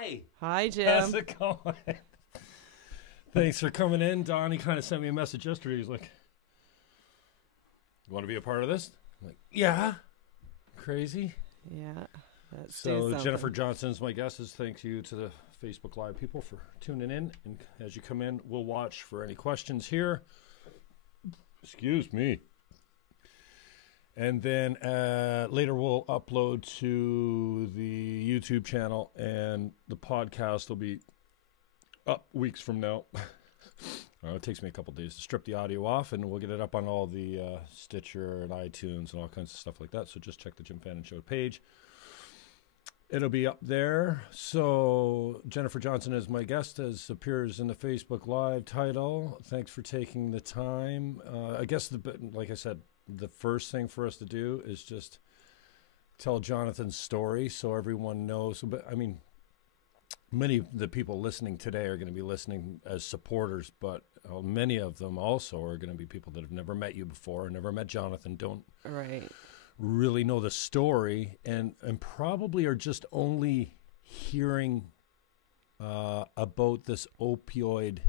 Hi. Hi, Jim. How's it going? Thanks for coming in. Donnie kind of sent me a message yesterday. He's like, you want to be a part of this? I'm like, yeah. Crazy. Yeah. So Jennifer Johnston is my guest. Thank you to the Facebook Live people for tuning in. And as you come in, we'll watch for any questions here. Excuse me. And then later we'll upload to the YouTube channel, and the podcast will be up weeks from now. It takes me a couple days to strip the audio off, and we'll get it up on all the Stitcher and iTunes and all kinds of stuff like that. So just check the Jim Fannon Show page. It'll be up there. So Jennifer Johnston is my guest, as appears in the Facebook Live title. Thanks for taking the time. I guess, like I said, the first thing for us to do is just tell Johnathan's story so everyone knows. But I mean, many of the people listening today are going to be listening as supporters, but many of them also are going to be people that have never met you before, never met Johnathan, don't really know the story, and probably are just only hearing about this opioid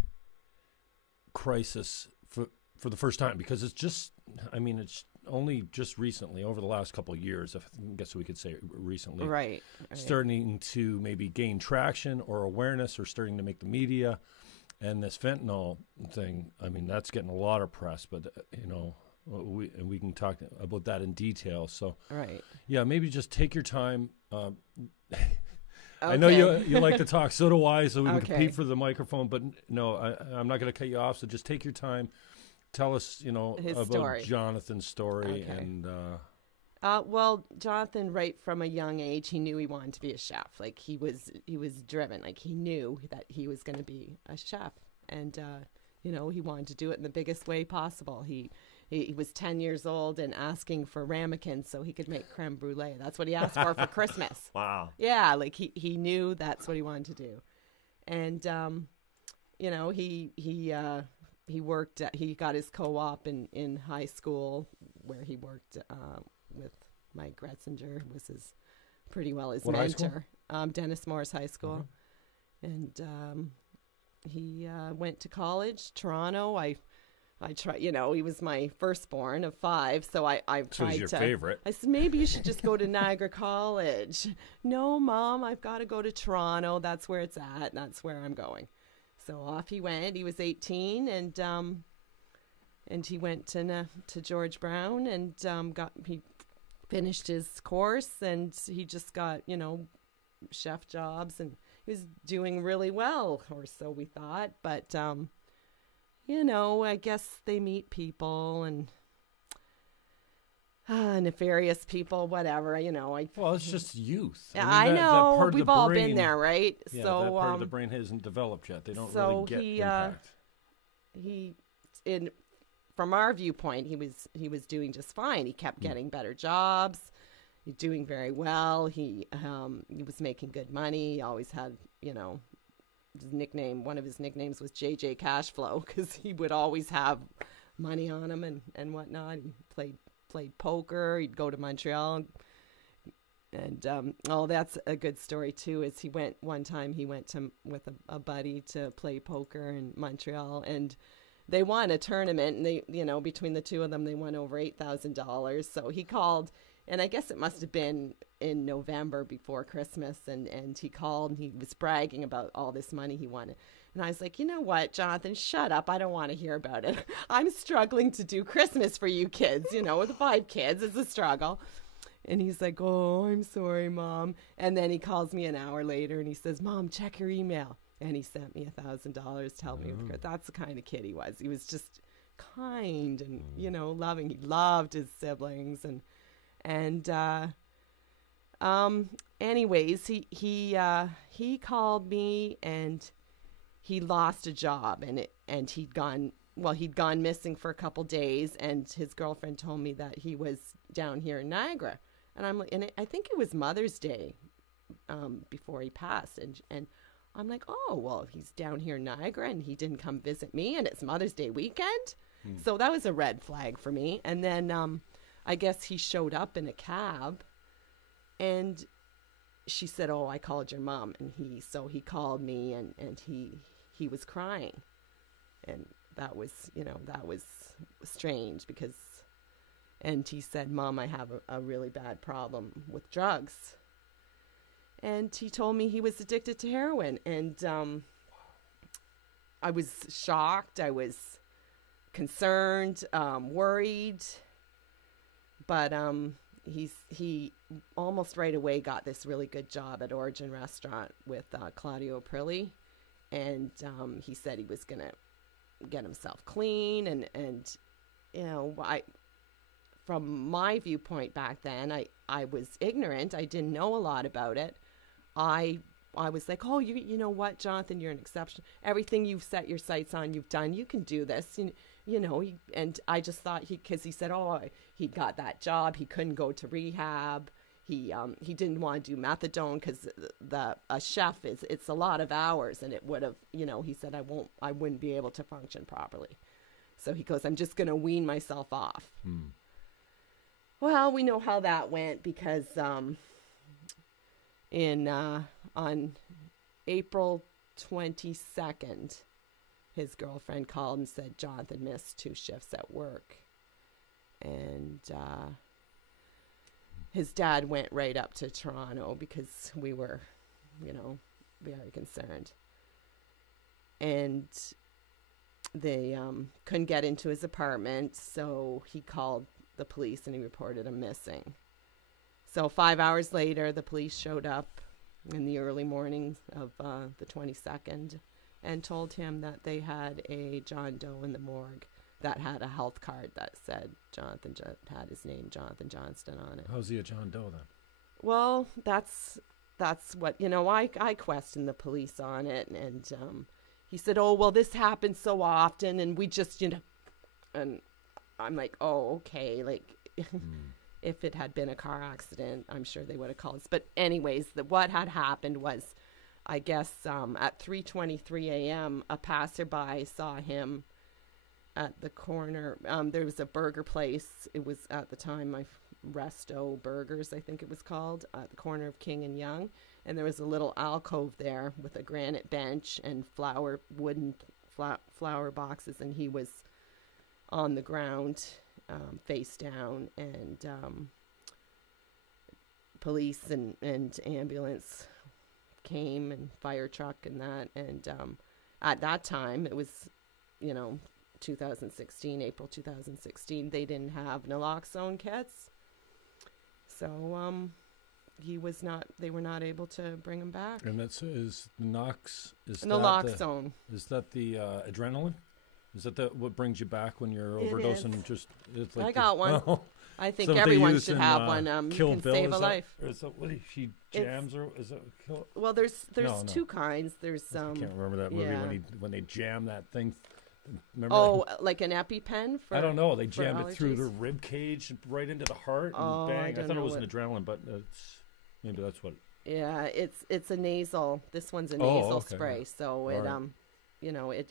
crisis for the first time, because it's just, I mean, it's only just recently, over the last couple of years, I guess we could say recently, right. starting to maybe gain traction or awareness, or starting to make the media. And this fentanyl thing, I mean, that's getting a lot of press, but, you know, we can talk about that in detail. So, yeah, maybe just take your time. I know you like to talk, so do I, so we can compete for the microphone. But no, I'm not going to cut you off, so just take your time. Tell us, you know, his about story. Johnathan's story. And well, Johnathan, right from a young age, he knew he wanted to be a chef. Like, he was driven. Like, he knew that he was going to be a chef, and you know, he wanted to do it in the biggest way possible. He was 10 years old and asking for ramekins so he could make creme brulee. That's what he asked for Christmas. Wow. Yeah, like he knew that's what he wanted to do. And you know, he worked he got his co-op in high school, where he worked with Mike Gretzinger, was his mentor. Dennis Morris High School. And he went to college, Toronto. I tried, you know, he was my firstborn of 5, so I tried your favorite. I said, maybe you should just go to Niagara College. No, Mom, I've got to go to Toronto. That's where it's at. That's where I'm going. So off he went. He was 18, and he went to George Brown, and he finished his course, and he just got, you know, chef jobs, and he was doing really well, or so we thought. But you know, I guess they meet people and nefarious people, whatever, you know. Well, it's just youth. I know. That we've all been there, right? Yeah, so that part of the brain hasn't developed yet. They don't really get impact. From our viewpoint, he was doing just fine. He kept getting better jobs. He's doing very well. He was making good money. He always had, you know, one of his nicknames was JJ Cashflow, because he would always have money on him and whatnot. He played poker. He'd go to Montreal, and that's a good story too. Is one time he went with a buddy to play poker in Montreal, and they won a tournament, and they, you know, between the two of them, they won over $8,000. So he called, and I guess it must have been in November before Christmas, and he called, and he was bragging about all this money he won. And I was like, you know what, Johnathan, shut up. I don't want to hear about it. I'm struggling to do Christmas for you kids. You know, with 5 kids, it's a struggle. And he's like, oh, I'm sorry, Mom. And then he calls me an hour later, and he says, Mom, check your email. And he sent me $1,000 to help me with. That's the kind of kid he was. He was just kind and, you know, loving. He loved his siblings, and anyways, he called me, and he lost a job, and he'd gone missing for a couple days, and his girlfriend told me that he was down here in Niagara, and I think it was Mother's Day before he passed, and I'm like, oh, well, he's down here in Niagara, and he didn't come visit me, and it's Mother's Day weekend. So that was a red flag for me. And then I guess he showed up in a cab, and she said, "Oh, I called your mom," and he called me, and he was crying, and that was strange because, and he said, "Mom, I have a really bad problem with drugs," and he told me he was addicted to heroin, and I was shocked, I was concerned, worried, but he almost right away got this really good job at Origin Restaurant with Claudio Prilli, and he said he was gonna get himself clean, and from my viewpoint back then, I was ignorant. I didn't know a lot about it. I was like, oh, you know what, Johnathan, you're an exception. Everything you've set your sights on, you've done. You can do this, and I just thought because he said, oh, he got that job. He couldn't go to rehab. He didn't want to do methadone because a chef it's a lot of hours, and it would have, he said, I wouldn't be able to function properly. So he goes, I'm just going to wean myself off. Well, we know how that went because on April 22nd, his girlfriend called and said Johnathan missed 2 shifts at work. And his dad went right up to Toronto because we were, very concerned. And they couldn't get into his apartment, so he called the police and he reported him missing. So 5 hours later, the police showed up in the early morning of the 22nd and told him that they had a John Doe in the morgue that had a health card that said Johnathan had his name, Johnathan Johnston, on it. How's he a John Doe then? Well, that's what, I questioned the police on it, and he said, oh, well, this happens so often, and we just, and I'm like, oh, okay, like, if it had been a car accident, I'm sure they would have called us. But anyways, what had happened was, I guess at 3:23 a.m., a passerby saw him at the corner. There was a burger place. It was at the time Resto Burgers, I think it was called, at the corner of King and Yonge. And there was a little alcove there with a granite bench and wooden flower boxes. And he was on the ground, face down, and police and ambulance came, and fire truck and that. And at that time, it was, 2016, April 2016, they didn't have naloxone kits. So they were not able to bring him back. And is naloxone. Is that the adrenaline? Is that what brings you back when you're overdosing? It's like I got one. Oh. I think everyone should have one. Kill can Bill, save a life. Or is that what she jams, or is it Kill? Well, there's two kinds. There's I can't remember that movie when they jam that thing. Remember that? Like an EpiPen? I don't know. They jammed it through the rib cage right into the heart and bang. I thought it was an adrenaline, but maybe that's what. Yeah, it's a nasal. This one's a nasal spray, so it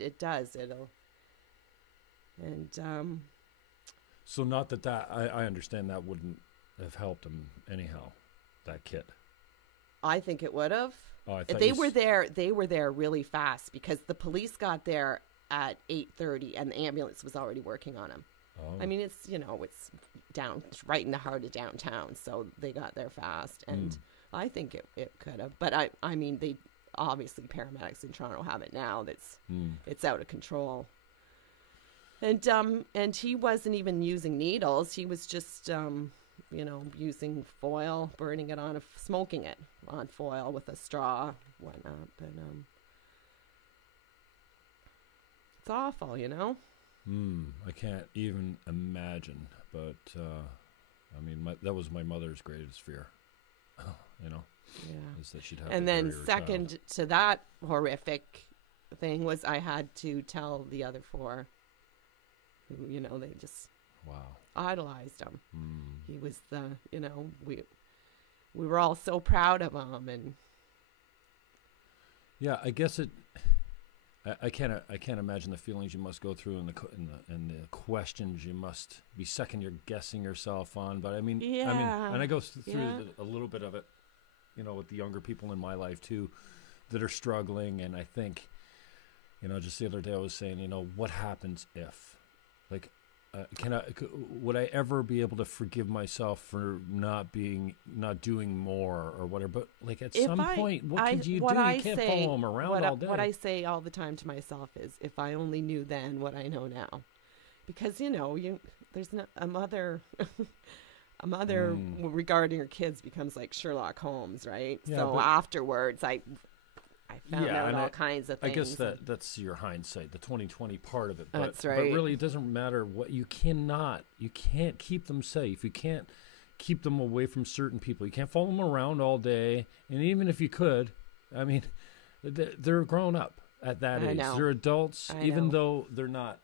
it does. It'll. And so not that I understand that wouldn't have helped him anyhow, that kit. I think it would have. Oh, They were there really fast because the police got there at 8:30 and the ambulance was already working on him. Oh. I mean, it's it's right in the heart of downtown, so they got there fast, and I think it could have. But I mean, they obviously, paramedics in Toronto have it now. It's out of control. And he wasn't even using needles. He was just, using foil, burning it on, smoking it on foil with a straw, whatnot. But it's awful, I can't even imagine. But I mean, that was my mother's greatest fear. Yeah. Is that she'd have. And then second to that horrific thing was I had to tell the other 4. Who, they just idolized him. He was we were all so proud of him, and yeah, I guess I can't imagine the feelings you must go through and the questions you must be second guessing yourself on. But I mean, and I go through a little bit of it with the younger people in my life too that are struggling. And I think, just the other day I was saying, what happens if, like, would I ever be able to forgive myself for not doing more or whatever? But like at some point, what could you do? You can't follow them around all day. What I say all the time to myself is, if I only knew then what I know now, because there's a mother. A mother regarding her kids becomes like Sherlock Holmes, right? Yeah, so afterwards, I found out all kinds of things. I guess that's your hindsight, the 2020 part of it. But, that's right. But really, it doesn't matter what you can't keep them safe. You can't keep them away from certain people. You can't follow them around all day. And even if you could, I mean, they're grown up at that age. They're adults, even though they're not,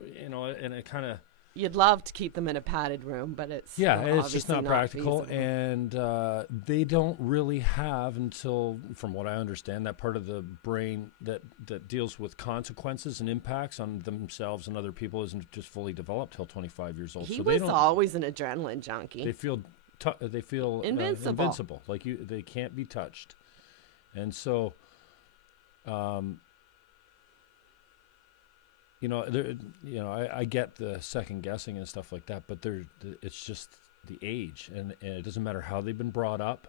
and it kind of. You'd love to keep them in a padded room, but it's just not practical, and they don't really have, until, from what I understand, that part of the brain that deals with consequences and impacts on themselves and other people isn't just fully developed till 25 years old. He was always an adrenaline junkie. They feel invincible, like they can't be touched, and so. I get the second guessing and stuff like that, but it's just the age, and it doesn't matter how they've been brought up,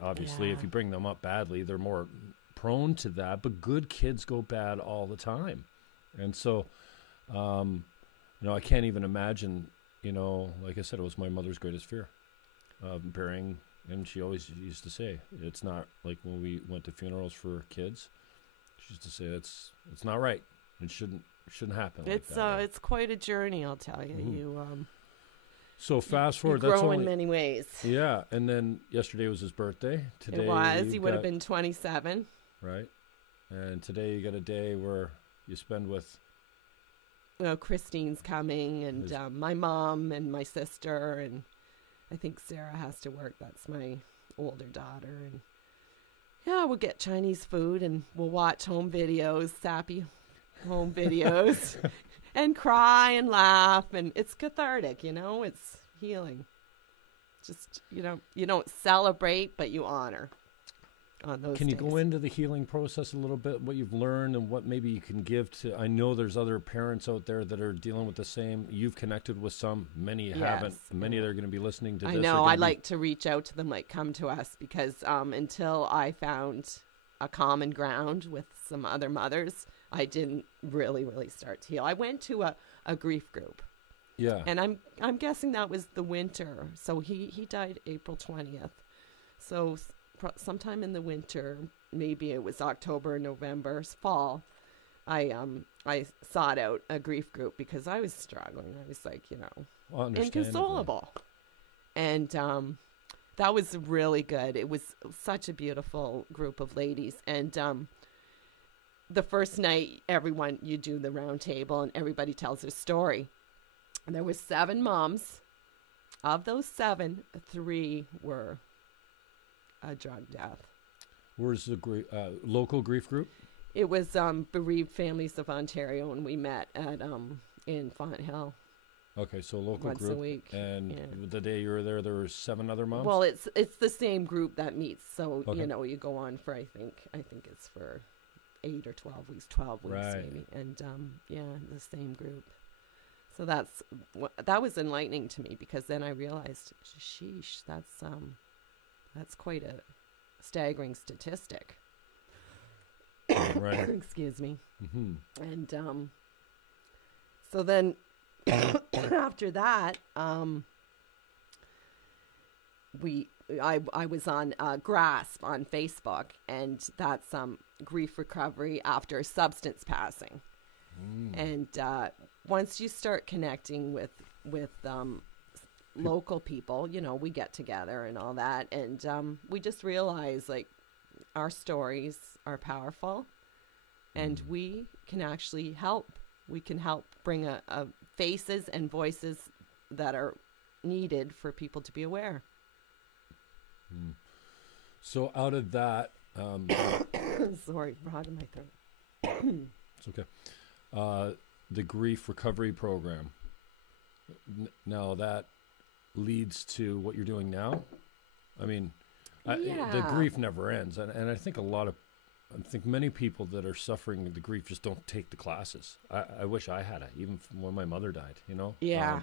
obviously if you bring them up badly, they're more prone to that, but good kids go bad all the time. And so, I can't even imagine, like I said, it was my mother's greatest fear, burying, and she always used to say, it's not like when we went to funerals for kids. She used to say it's not right. It shouldn't happen. It's quite a journey, I'll tell you. Mm-hmm. So fast forward. You grow in many ways. Yeah, and then yesterday was his birthday. Today it was. He would have been 27. Right, and today you got a day where you spend with. Christine's coming, and my mom and my sister, and I think Sarah has to work. That's my older daughter, and. Yeah, we'll get Chinese food and we'll watch home videos, sappy home videos, and cry and laugh. And it's cathartic, it's healing. Just, you don't celebrate, but you honor on those Can you days. go into the healing process a little bit, what you've learned and what maybe you can give to, I know there's other parents out there that are dealing with the same. You've connected with some, many haven't. Many that are going to be listening to this. I know, I like to reach out to them, like come to us, because until I found a common ground with some other mothers, I didn't really start to heal. I went to a grief group. Yeah. And I'm guessing that was the winter. So he died April 20th. So sometime in the winter, maybe it was October, November, fall, I sought out a grief group because I was struggling. I was like, inconsolable. And that was really good. It was such a beautiful group of ladies. And the first night, you do the round table and everybody tells their story. And there were 7 moms. Of those 7, 3 were a drug death. Where's the local grief group? It was Bereaved Families of Ontario, and we met at in Fentanyl. Okay, so local once group. A week. And the day you were there were 7 other moms? Well, it's the same group that meets. So, you go on for, I think it's for 8 or 12 weeks, 12 weeks maybe. And, the same group. So that was enlightening to me, because then I realized, sheesh, that's quite a staggering statistic. Right. Excuse me. Mm-hmm. And so then after that, I was on Grasp on Facebook, and that's grief recovery after substance passing. And once you start connecting with local people, we get together and all that, and we just realize, like, our stories are powerful, and we can actually help. We can help bring a faces and voices that are needed for people to be aware. So out of that, sorry, frog in my throat. It's okay. The grief recovery program. Now that leads to what you're doing now? I mean, Yeah. the grief never ends. And I think I think many people that are suffering the grief just don't take the classes. I wish I had it, even when my mother died, you know? Yeah.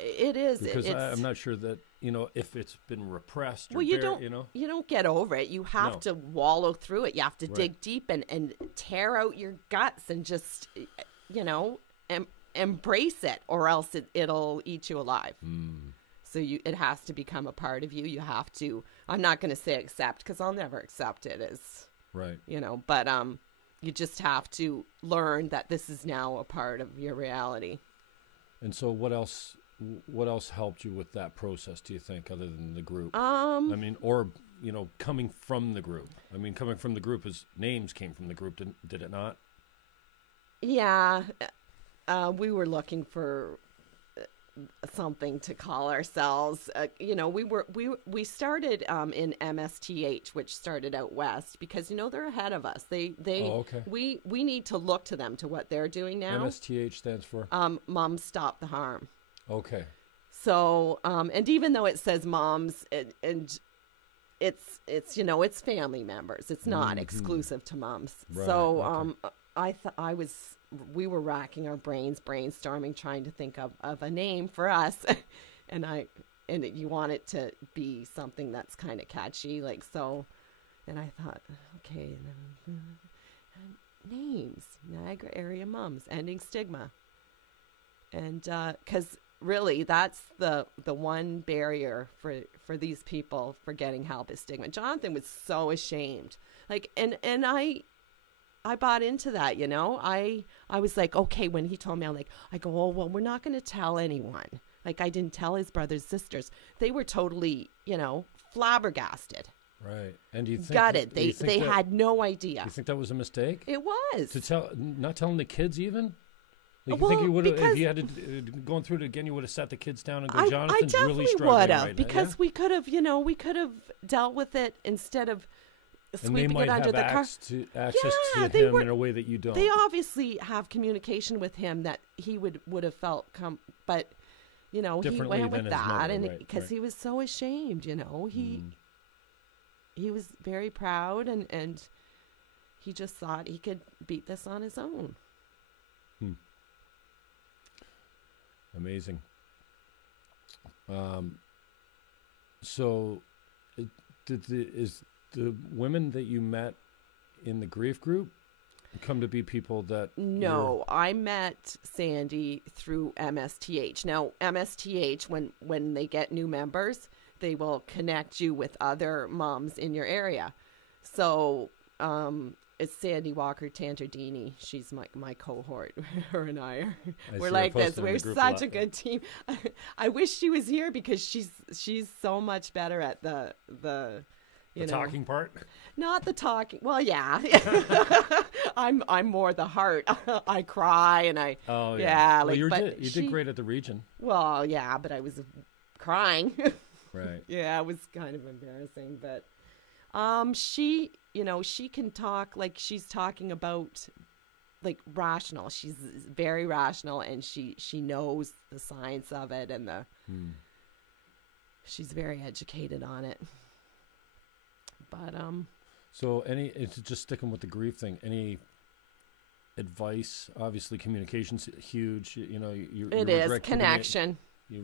It is. Because I'm not sure that, you know, if it's been repressed or you don't get over it. You have to wallow through it. You have to dig deep and tear out your guts and just, you know, embrace it, or else it'll eat you alive. So it has to become a part of you. You have to, I'm not going to say accept, because I'll never accept it as, right, you know, but you just have to learn that this is now a part of your reality. And so what else helped you with that process, do you think, other than the group? I mean, or, you know, coming from the group. I mean, coming from the group, is NAMES came from the group, did it not? Yeah. We were looking for something to call ourselves. You know, we started in MSTH, which started out west, because, you know, they're ahead of us. We need to look to them, to what they're doing now. MSTH stands for? Moms Stop the Harm. Okay. So, and even though it says moms, and it's you know, it's family members. It's not exclusive to moms. Right, so, okay. We were racking our brains, brainstorming, trying to think of a name for us, and you want it to be something that's kind of catchy, like so. And I thought, okay, NAMES, Niagara Area Moms, Ending Stigma, and because really that's the one barrier for these people for getting help is stigma. Johnathan was so ashamed, like, and I bought into that, you know. I was like, okay, when he told me, I go, oh, well, we're not going to tell anyone. Like, I didn't tell his brothers, sisters. They were totally, you know, flabbergasted. Right. And do you think gutted. They had no idea. You think that was a mistake? It was. Not telling the kids even? Like, well, you think you would have, if you had to going through it again, you would have sat the kids down and go, Jonathan's really struggling right now? I definitely would have, because we could have, you know, dealt with it instead of sweeping it under the car. Access to him in a way that you don't. They obviously have communication with him that he would have felt but you know, he went with that, and because he was so ashamed, you know, he was very proud, and he just thought he could beat this on his own. Amazing. So is the women that you met in the grief group come to be people that... No, I met Sandy through MSTH. Now, MSTH, when they get new members, they will connect you with other moms in your area. So it's Sandy Walker Tantardini. She's my cohort. Her and we're like this. We're such a good team. I wish she was here, because she's so much better at the talking part? Not the talking. Well, yeah. I'm more the heart. I cry and I. Oh yeah. Like, you did great at the region. Well, yeah, but I was crying. Right. Yeah, it was kind of embarrassing, but she can talk, like, she's talking about, like, rational. She's very rational, and she knows the science of it, and she's very educated on it. But so it's just sticking with the grief thing. Any advice? Obviously, communication's huge. You know, you is connection.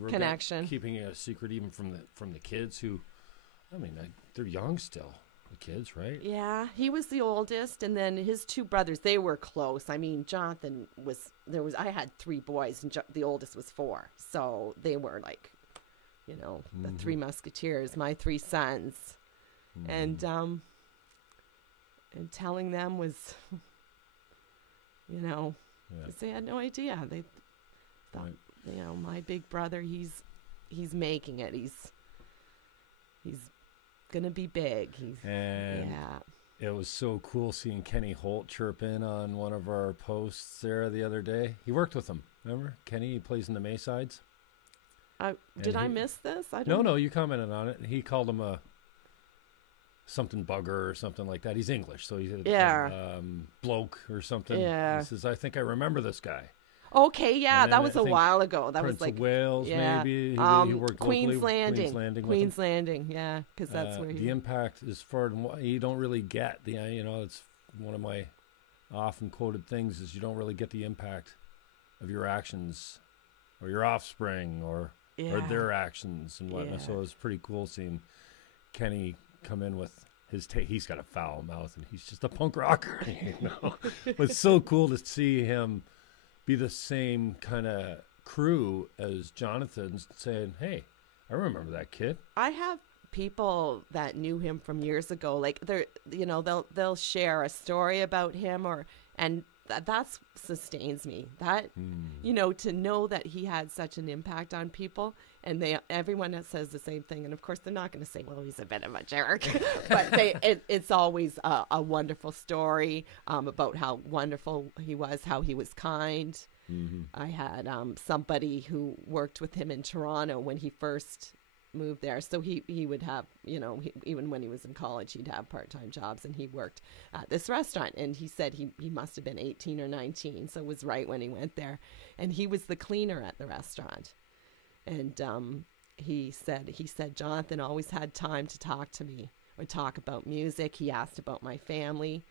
Connection. Keeping it a secret, even from the kids who, I mean, they're young still. The kids, right? Yeah, he was the oldest, and then his two brothers. They were close. I mean, Johnathan I had 3 boys, and the oldest was 4, so they were like, you know, the 3 musketeers. My 3 sons. And telling them was, you know, they had no idea. They thought, you know, my big brother, he's making it. He's gonna be big. It was so cool seeing Kenny Holt chirp in on one of our posts there the other day. He worked with him. Remember Kenny? He plays in the Maysides. Did I miss this? I don't. No, you commented on it. He called him a something bugger or something like that. He's English, so he's bloke or something. Yeah. He says, I think I remember this guy. Okay, yeah, And that then was I a think while ago. That Prince was like of Wales, yeah. maybe. He worked Queen's locally. Landing. with Queen's him. Landing, yeah, because that's where The impact is far. You don't really get the. It's one of my often quoted things is you don't really get the impact of your actions, or your offspring, or their actions and whatnot. Yeah. So it was pretty cool seeing Kenny come in with his. He's got a foul mouth and he's just a punk rocker, But it's so cool to see him be the same kind of crew as Johnathan's, saying, "Hey, I remember that kid." I have people that knew him from years ago. Like they'll share a story about him, and that's sustains me. That to know that he had such an impact on people, and everyone that says the same thing. And of course, they're not going to say, "Well, he's a bit of a jerk," but it's always a wonderful story about how wonderful he was, how he was kind. Mm-hmm. I had somebody who worked with him in Toronto when he first moved there. So he would have, even when he was in college, he'd have part-time jobs, and he worked at this restaurant. And he said he must have been 18 or 19. So it was right when he went there. And he was the cleaner at the restaurant. And he said Johnathan always had time to talk to me or talk about music. He asked about my family.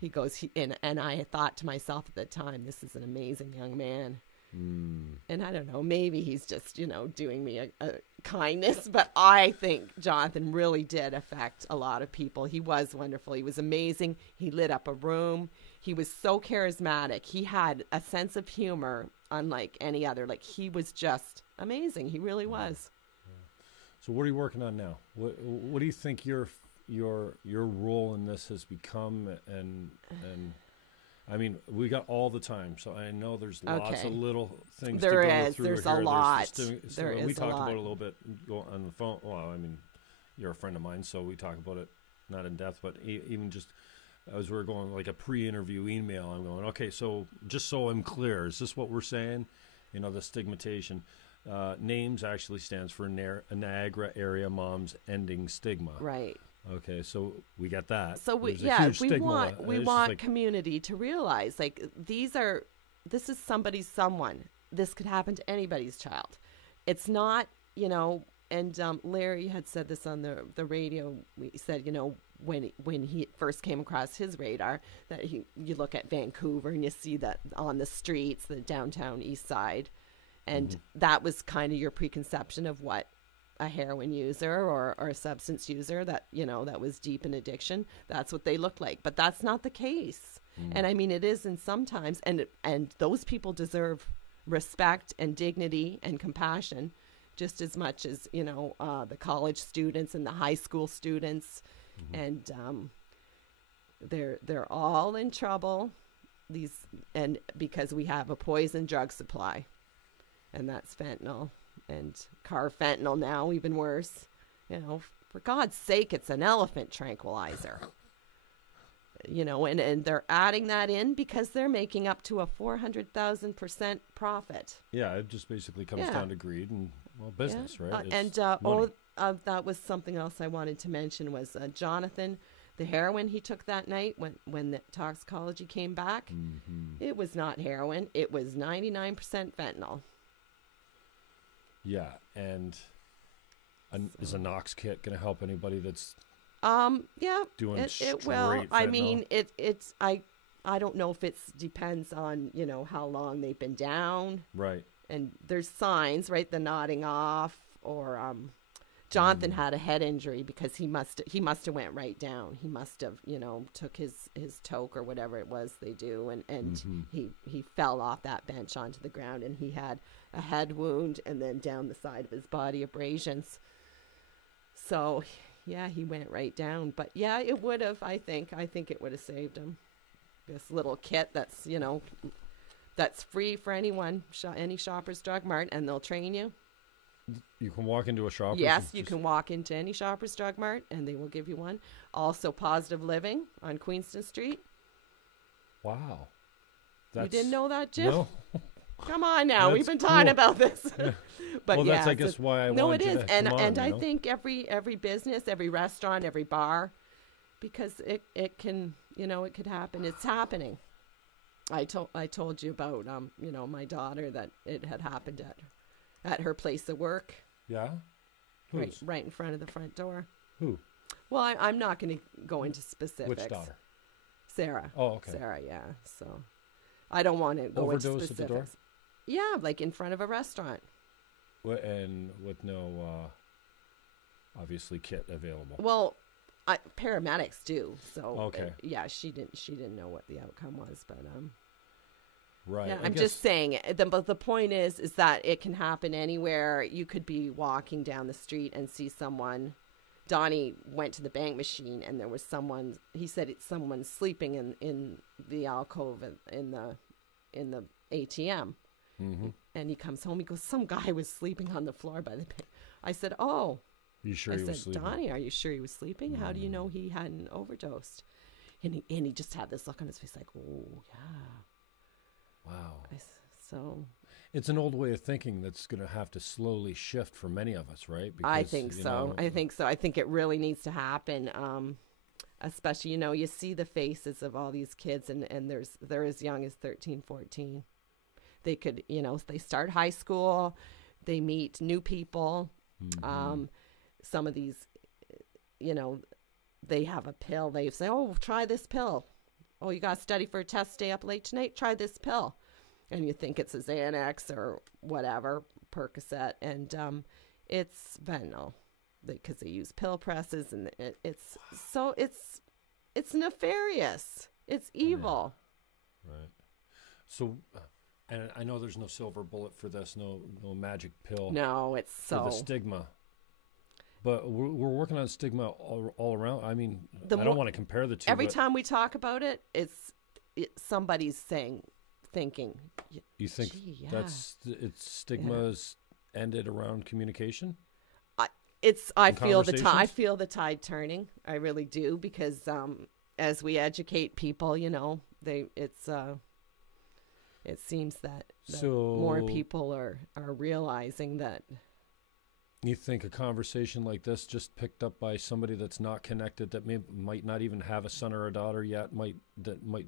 He goes, and I had thought to myself at the time, this is an amazing young man. And I don't know, maybe he's just, doing me a kindness, but I think Johnathan really did affect a lot of people. He was wonderful. He was amazing. He lit up a room. He was so charismatic. He had a sense of humor unlike any other. Like, he was just amazing. He really was. So what are you working on now? What do you think your role in this has become? And I mean, we got all the time, so I know there's lots of little things to go through. There's a lot. We talked about it a little bit on the phone. Well, I mean, you're a friend of mine, so we talk about it not in depth, but even just as we're going like a pre-interview email, I'm going, okay, so just so I'm clear, is this what we're saying? The stigmatization. NAMES actually stands for Niagara Area Moms Ending Stigma. Right. Okay, so we got that. So we want community to realize, like, this is somebody's someone. This could happen to anybody's child. It's not, and Larry had said this on the radio. We said, when he first came across his radar, that you look at Vancouver and you see that on the streets, the downtown east side, and that was kind of your preconception of what a heroin user or a substance user that was deep in addiction, that's what they look like. But that's not the case. And I mean, it is in sometimes, and those people deserve respect and dignity and compassion just as much as the college students and the high school students. And they're all in trouble, and because we have a poison drug supply, and that's fentanyl. And carfentanil now, even worse. For God's sake, it's an elephant tranquilizer. And they're adding that in because they're making up to a 400,000% profit. Yeah, it just basically comes down to greed and business, right? That was something else I wanted to mention was Johnathan. The heroin he took that night when the toxicology came back, it was not heroin. It was 99% fentanyl. Yeah, and is a Knox kit going to help anybody that's doing it will. Fentanyl? I mean, it's I don't know if it depends on how long they've been down, right? And there's signs, right? The nodding off, or Johnathan had a head injury because he must have went right down. He must have took his toke or whatever it was they do, and he fell off that bench onto the ground, and he had a head wound, and then down the side of his body abrasions. So, yeah, he went right down. But yeah, it would have. I think it would have saved him. This little kit that's free for anyone, any Shoppers Drug Mart, and they'll train you. You can walk into a Shoppers. Yes, you can walk into any Shoppers Drug Mart, and they will give you one. Also, Positive Living on Queenston Street. Wow, you didn't know that, Jim? No. Come on now, we've been talking about this. Yeah. But well, that's I guess why I wanted to. No, it is, and I think every business, every restaurant, every bar, because it can it could happen. It's happening, I told you about my daughter, that it had happened at her place of work. Yeah. Right in front of the front door. Who? Well, I'm not going to go into specifics. Which daughter? Sarah. Oh, okay. Sarah, yeah. So I don't want to go into overdose specifics. at the door? Yeah, like in front of a restaurant. And with no, obviously, kit available. Well, paramedics do. So okay. Yeah, she didn't know what the outcome was, but right. Yeah, I'm just saying. But the point is that it can happen anywhere. You could be walking down the street and see someone. Donnie went to the bank machine and there was someone. He said it's someone sleeping in the alcove in the ATM. Mm-hmm. And he comes home. He goes, some guy was sleeping on the floor by the bank. I said, oh. You sure he was sleeping? Donnie, are you sure he was sleeping? How do you know he hadn't overdosed? And he just had this look on his face like, oh, yeah. Wow. So it's an old way of thinking that's going to have to slowly shift for many of us, right? Because, I think so. I think so. I think it really needs to happen. Especially, you see the faces of all these kids, and they're as young as 13, 14. They could, they start high school, they meet new people. Mm-hmm. Some of these, they have a pill. They say, oh, try this pill. Oh, you got to study for a test, stay up late tonight, try this pill. And you think it's a Xanax or whatever, Percocet, and it's fentanyl because they use pill presses, and it's nefarious. It's evil. Yeah. Right. So, and I know there's no silver bullet for this, no magic pill. No, it's for the stigma. But we're working on stigma all around. I mean, I don't want to compare the two. Every time we talk about it, somebody's thinking. You think stigma's ended around communication? I feel the tide turning. I really do, because as we educate people, it seems that more people are realizing that. You think a conversation like this, just picked up by somebody that's not connected, that might not even have a son or a daughter yet, might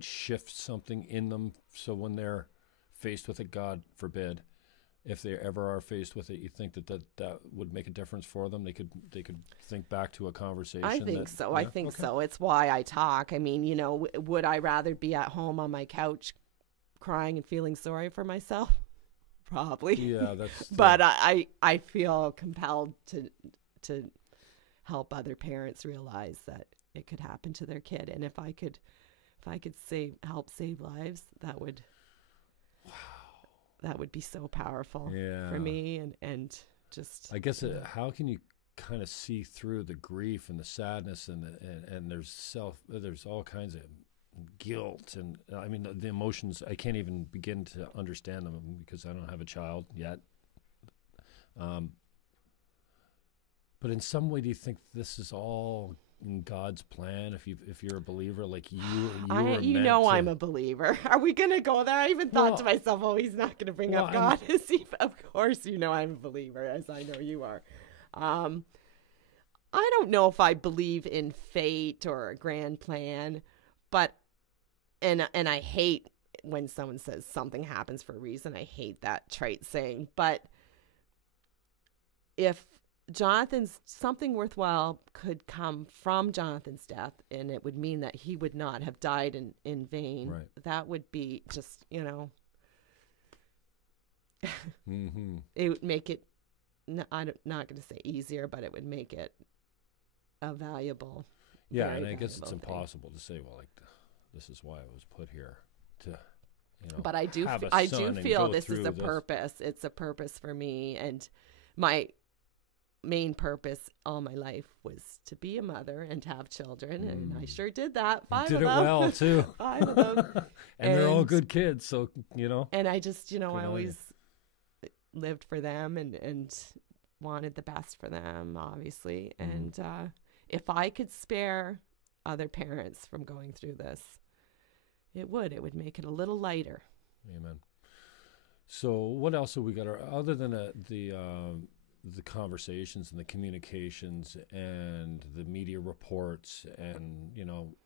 shift something in them, so when they're faced with it, God forbid, if they ever are faced with it, you think that would make a difference for them? They could think back to a conversation. I think so. Yeah? I think so. It's why I talk. I mean, would I rather be at home on my couch crying and feeling sorry for myself? Probably. Yeah, that's. But I feel compelled to help other parents realize that it could happen to their kid, and if I could help save lives, that would. Wow. That would be so powerful for me, and just. I guess how can you kind of see through the grief and the sadness and there's all kinds of guilt, and I mean the emotions, I can't even begin to understand them because I don't have a child yet. But in some way, do you think this is all in God's plan? If you're a believer, like I'm a believer. Are we gonna go there? I even thought to myself, oh, he's not gonna bring up God. Is he? Of course, I'm a believer, as I know you are. I don't know if I believe in fate or a grand plan, but and I hate when someone says something happens for a reason. I hate that trite saying. But if something worthwhile could come from Jonathan's death, and it would mean that he would not have died in vain, right. That would be just, mm-hmm. It would make it, I'm not going to say easier, but it would make it a valuable. Yeah, and I guess it's impossible to say, well, like, this is why I was put here to, But I do feel this is a purpose. It's a purpose for me, and my main purpose all my life was to be a mother and to have children, and I sure did that. 5 of them. Did it well too. 5 of them, and they're all good kids. So And I just I always lived for them and wanted the best for them, obviously. And if I could spare other parents from going through this, it would make it a little lighter. Amen. So what else have we got? Other than the conversations and the communications and the media reports and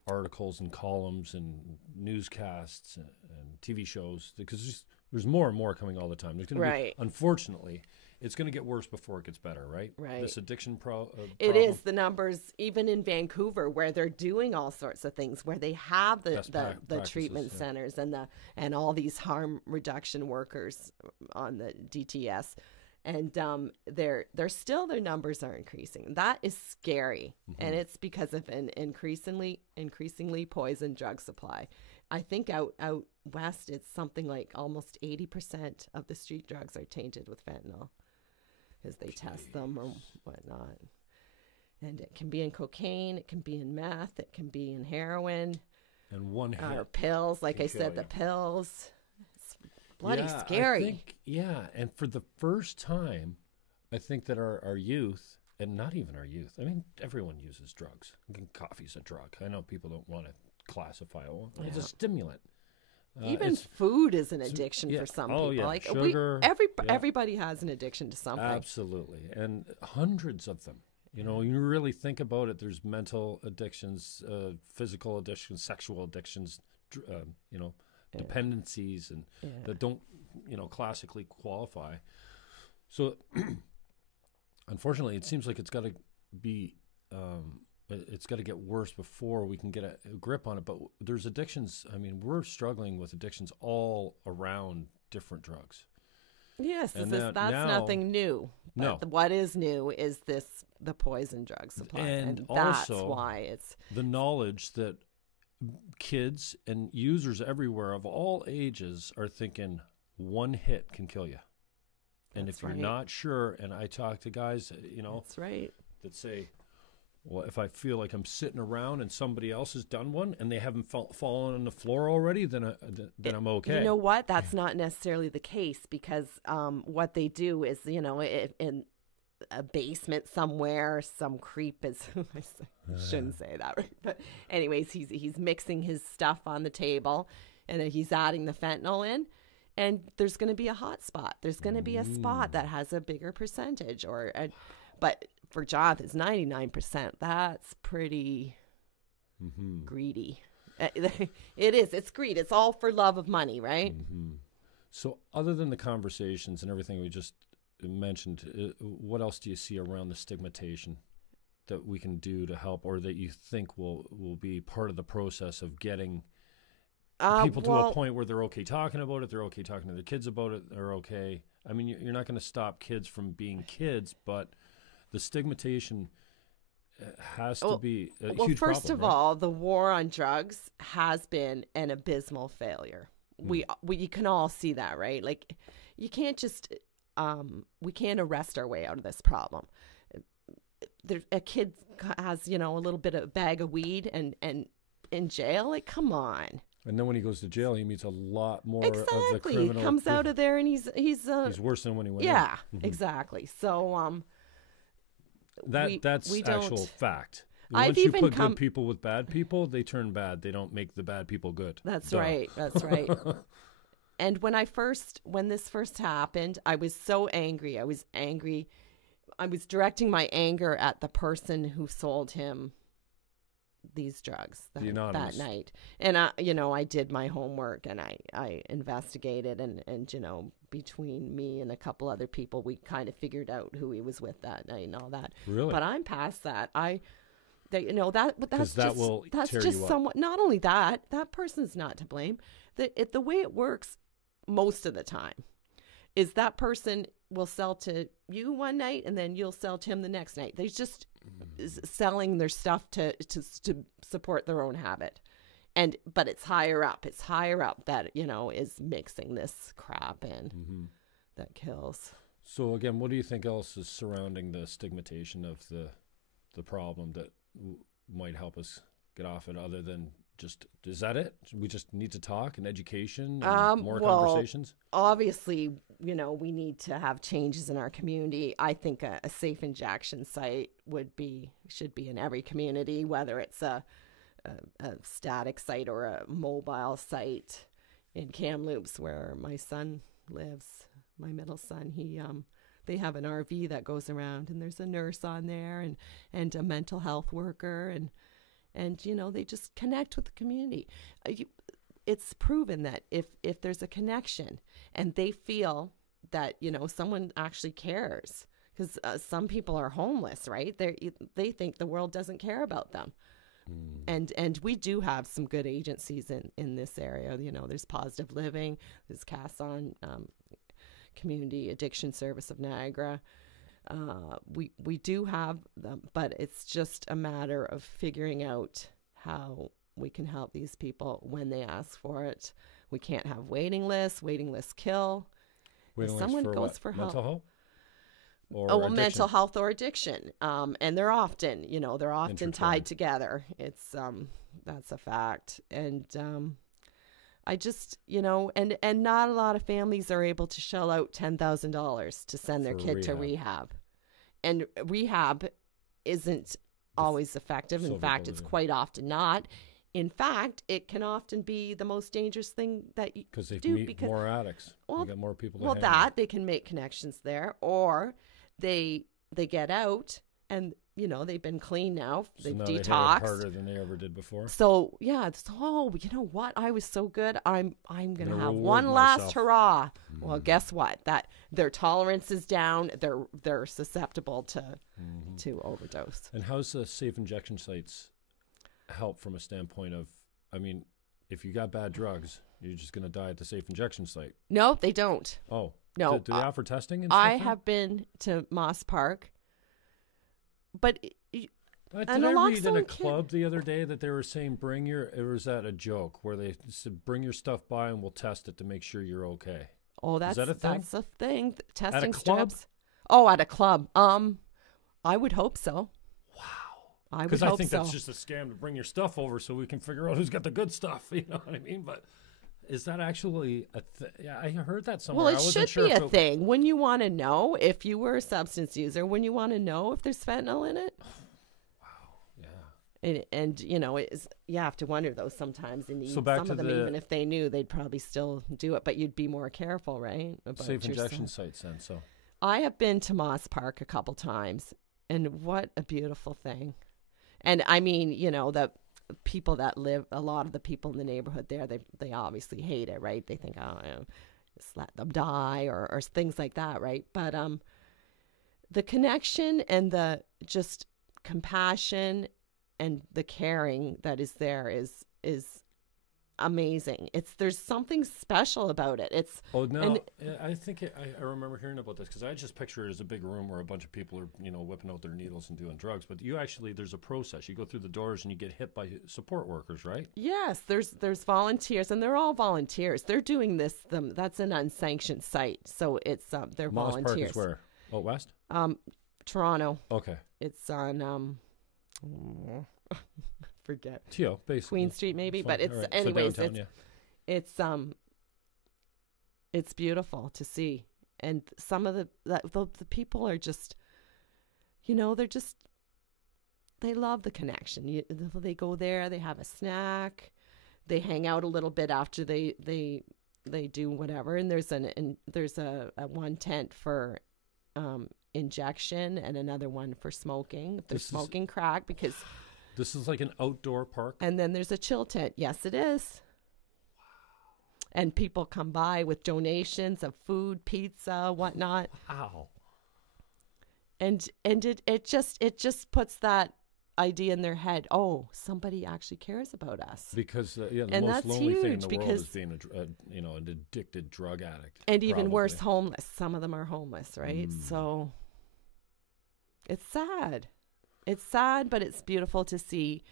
articles and columns and newscasts and TV shows, because there's more and more coming all the time. There's going to be, unfortunately, it's going to get worse before it gets better, right? Right. This addiction problem. It is. The numbers, even in Vancouver, where they're doing all sorts of things, where they have the treatment centers and all these harm reduction workers on the DTS, and their numbers are increasing. That is scary, and it's because of an increasingly poison drug supply. I think out west, it's something like almost 80% of the street drugs are tainted with fentanyl, because they test them or whatnot. And it can be in cocaine, it can be in meth, it can be in heroin, and one hit or pills. Like I said, the pills. It's bloody scary. And for the first time, I think that our youth, and not even our youth, I mean, everyone uses drugs. Coffee's a drug. I know people don't want to classify it. It's a stimulant. Even food is an addiction for some people. Yeah. Like sugar. Everybody has an addiction to something. Absolutely, and hundreds of them. You know, you really think about it. There's mental addictions, physical addictions, sexual addictions. Dependencies, and that don't, classically qualify. So, unfortunately, it seems like it's got to be. It's got to get worse before we can get a grip on it. But there's addictions. I mean, we're struggling with addictions all around different drugs. Yes, that's nothing new. But what is new is the poison drug supply. And that's why it's the knowledge that kids and users everywhere of all ages are thinking one hit can kill you. And if you're not sure, and I talk to guys, that's right, that say, well, if I feel like I'm sitting around and somebody else has done one and they haven't fallen on the floor already, then I'm okay. You know what? That's not necessarily the case, because what they do is, in a basement somewhere, some creep is, I shouldn't say that, right? But anyways, he's mixing his stuff on the table, and he's adding the fentanyl in, and there's going to be a hot spot. There's going to be a spot that has a bigger percentage, but for Johnathan, 99%. That's pretty greedy. It is. It's greed. It's all for love of money, right? So other than the conversations and everything we just mentioned, what else do you see around the stigmatization that we can do to help, or that you think will be part of the process of getting people to a point where they're okay talking about it, they're okay talking to their kids about it, they're okay? I mean, you're not going to stop kids from being kids, but the stigmatization has to be a huge problem. Well, first of all, the war on drugs has been an abysmal failure. You can all see that, right? Like, you can't just we can't arrest our way out of this problem. A kid has, a little bit of a bag of weed and in jail. Like, come on. And then when he goes to jail, he meets a lot more of the He criminal. comes out of there and he's worse than when he went in. Yeah, exactly. So that's actual fact. I've Once you put good people with bad people, they turn bad. They don't make the bad people good. That's right. That's right. And when this first happened, I was so angry. I was angry. I was directing my anger at the person who sold him these drugs that night. And I did my homework, and I investigated, and between me and a couple other people, we kind of figured out who he was with that night and all that. Really? But I'm past that. That's tear just you up. somewhat. Not only that person's not to blame. The way it works most of the time is that person will sell to you one night, and then you'll sell to him the next night. They just selling their stuff to support their own habit. But it's higher up. It's higher up that, is mixing this crap in that kills. So again, what do you think else is surrounding the stigmatization of the problem that might help us get off it, other than is that it? We just need to talk and education and more conversations? Obviously, we need to have changes in our community. I think a safe injection site should be in every community, whether it's a static site or a mobile site. In Kamloops, where my son lives, my middle son, they have an RV that goes around, and there's a nurse on there and a mental health worker, and they just connect with the community. it's proven that if there's a connection and they feel that, you know, someone actually cares, because some people are homeless, right? They think the world doesn't care about them. And we do have some good agencies in this area. You know, there's Positive Living, there's Casson, Community Addiction Service of Niagara. We do have them, but it's just a matter of figuring out how we can help these people when they ask for it. We can't have waiting lists. Waiting lists kill. If someone goes for help. Mental health? Or mental health or addiction. And they're often tied together. It's that's a fact. And I just, you know, and not a lot of families are able to shell out $10,000 to send their kid to rehab. And rehab isn't always effective. In fact, it's quite often not. In fact, it can often be the most dangerous thing that you do. Because they meet more addicts. Well, you got more people to hang with. They can make connections there. Or they get out and, you know, they've been clean now. They've detoxed. They have it harder than they ever did before. So, yeah. You know what? I was so good. I'm going to have one last hurrah. Well, guess what? That their tolerance is down. They're susceptible to overdose. And how's the safe injection sites help from a standpoint of, I mean, if you got bad drugs, you're just going to die at the safe injection site? No, they don't. Oh. No. Do they offer testing and stuff? I have been to Moss Park, but did I read in a club the other day that they were saying or was that a joke where they said bring your stuff by and we'll test it to make sure you're okay? Oh, is that a thing? That's a thing. Testing at a club? strips. Oh, at a club. I would hope so. Wow. Because I think that's just a scam to bring your stuff over so we can figure out who's got the good stuff. You know what I mean? But is that actually a thing? Yeah, I heard that somewhere. Well, it should be a thing. When you want to know if you were a substance user, when you want to know if there's fentanyl in it. Wow. Yeah. And you know, you have to wonder though sometimes. And so back some to of them, even if they knew, they'd probably still do it. But you'd be more careful, right? About safe injection sites then. So I have been to Moss Park a couple times, and what a beautiful thing. And I mean, you know, the people that live, a lot of the people in the neighborhood there, they obviously hate it, right? They think, oh, you know, just let them die or things like that, right? But the connection and the just compassion and the caring that is there is amazing. There's something special about it. I think I remember hearing about this because I just picture it as a big room where a bunch of people are, you know, whipping out their needles and doing drugs. But there's a process. You go through the doors and you get hit by support workers, right? Yes, there's volunteers, and they're all volunteers. They're doing this. That's an unsanctioned site, so it's they're Moss volunteers. Park is where? Oh, west. Toronto. Okay. It's on forget. Basically. Queen Street maybe, but it's right. Anyways, so downtown, it's beautiful to see. And some of the people are just, you know, they love the connection. They go there, they have a snack, they hang out a little bit after they do whatever. And there's a one tent for injection and another one for smoking. They're smoking crack because this is like an outdoor park. And then there's a chill tent. Yes, it is. Wow. And people come by with donations of food, pizza, whatnot. Wow. And it just puts that idea in their head. Oh, somebody actually cares about us. Because the most lonely thing in the world is being an addicted drug addict. And even worse, homeless. Some of them are homeless, right? So it's sad. It's sad, but it's beautiful to see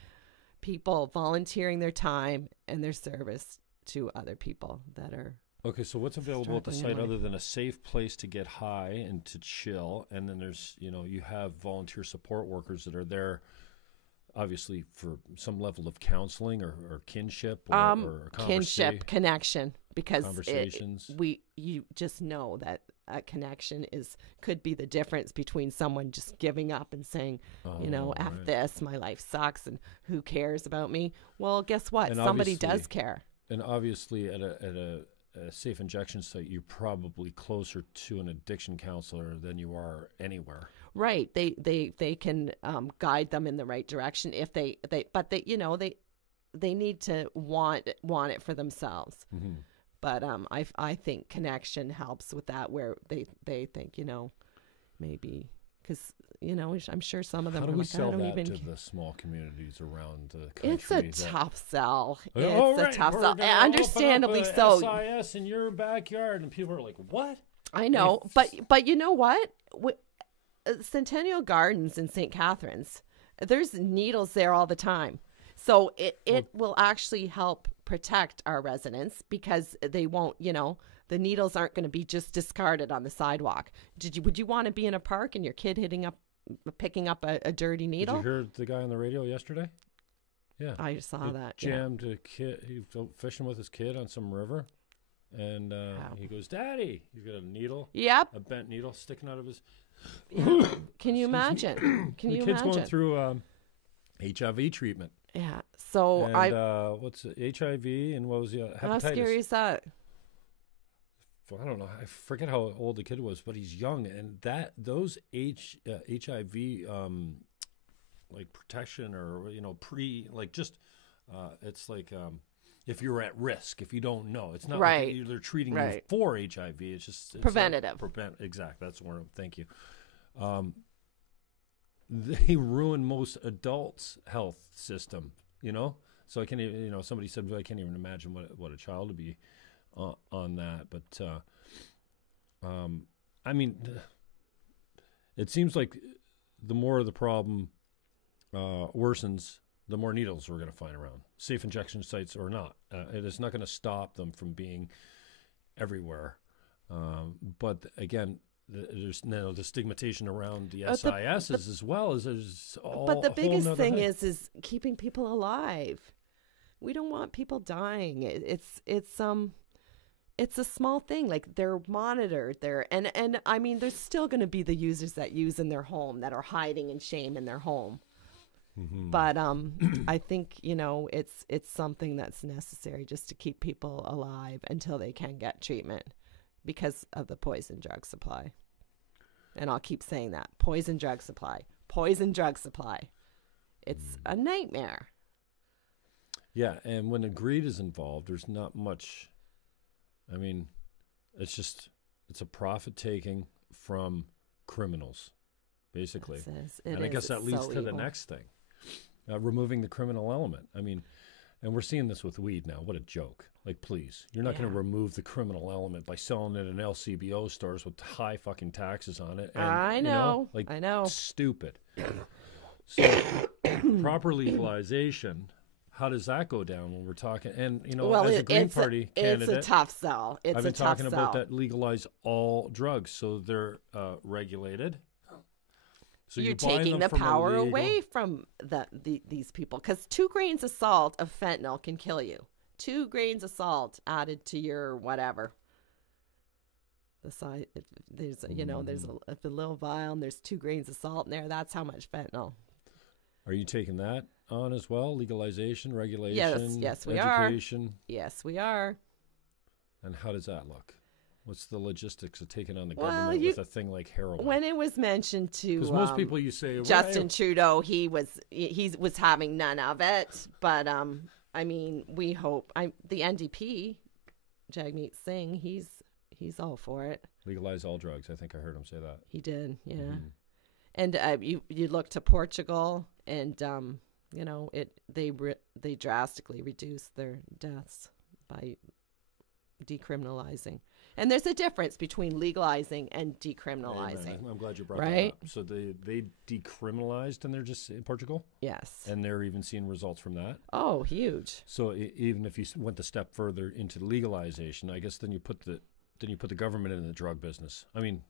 people volunteering their time and their service to other people that are. Okay, so what's available at the site other than a safe place to get high and to chill? And then there's, you have volunteer support workers that are there, obviously, for some level of counseling or kinship or kinship, connection, because conversations. You just know that a connection could be the difference between someone just giving up and saying, F this, my life sucks, and who cares about me? Well, guess what? And somebody does care. And obviously, at a safe injection site, you're probably closer to an addiction counselor than you are anywhere. Right. They can guide them in the right direction if they need to want it for themselves. Mm-hmm. But I think connection helps with that, where they think, maybe because I'm sure some of them. How do we like, sell I don't that even to the small communities around the country? It's a tough sell. It's a tough sell. Understandably so. SIS in your backyard, and people are like, "What?" I know, but you know what? Centennial Gardens in St. Catharines, there's needles there all the time. So it will actually help protect our residents, because they won't, the needles aren't going to be just discarded on the sidewalk. Would you want to be in a park and your kid picking up a dirty needle? Did you hear the guy on the radio yesterday? Yeah. I saw that. Jammed a kid. He was fishing with his kid on some river. And he goes, "Daddy," he's got a needle. Yep. A bent needle sticking out of his. Can you imagine? The kid's going through HIV treatment. Yeah. So what's it, HIV and what was the hepatitis? How scary is that? I don't know. I forget how old the kid was, but he's young, and those HIV like protection, or it's like if you're at risk, if you don't know, it's not right. Like they're treating you for HIV. It's just preventative. Exactly. That's the word. Thank you. They ruin most adults' health system. So I can't even. Somebody said I can't even imagine what a child would be on that. But I mean, it seems like the more the problem worsens, the more needles we're going to find around, safe injection sites or not. It is not going to stop them from being everywhere. But again, there's the stigmatization around the SIS as well as there's all. But the biggest thing is keeping people alive. We don't want people dying. It's a small thing. Like, they're monitored there, and I mean, there's still going to be the users that use in their home that are hiding in shame in their home. Mm-hmm. But I think it's something that's necessary just to keep people alive until they can get treatment, because of the poison drug supply. And I'll keep saying that. Poison drug supply. It's a nightmare. Yeah, and when the greed is involved, there's not much. I mean, it's a profit taking from criminals, basically. And I guess that leads to the next thing, removing the criminal element. I mean, and we're seeing this with weed now. What a joke. Like, please, you're not going to remove the criminal element by selling it in LCBO stores with high fucking taxes on it. And, I know. I know. Stupid. So, proper legalization, how does that go down when we're talking? And, as a Green Party candidate, it's a tough sell. I've been talking about that, legalize all drugs so they're regulated. So you're taking the power away from these people, because 2 grains of salt of fentanyl can kill you. 2 grains of salt added to your whatever. The size, there's a little vial and there's 2 grains of salt in there. That's how much fentanyl. Are you taking that on as well? Legalization, regulation, yes, we education? Are. Yes, we are. And how does that look? What's the logistics of taking on the government with a thing like heroin? When it was mentioned to, because most people you say Justin Trudeau, he was having none of it. But I mean, we hope. The NDP, Jagmeet Singh, he's all for it. Legalize all drugs. I think I heard him say that. He did, yeah. Mm-hmm. And you look to Portugal, and they drastically reduced their deaths by decriminalizing. And there's a difference between legalizing and decriminalizing. Amen. I'm glad you brought that up. So they decriminalized, and they're just in Portugal? Yes. And they're even seeing results from that? Oh, huge. So even if you went a step further into legalization, I guess then you put the government in the drug business. I mean,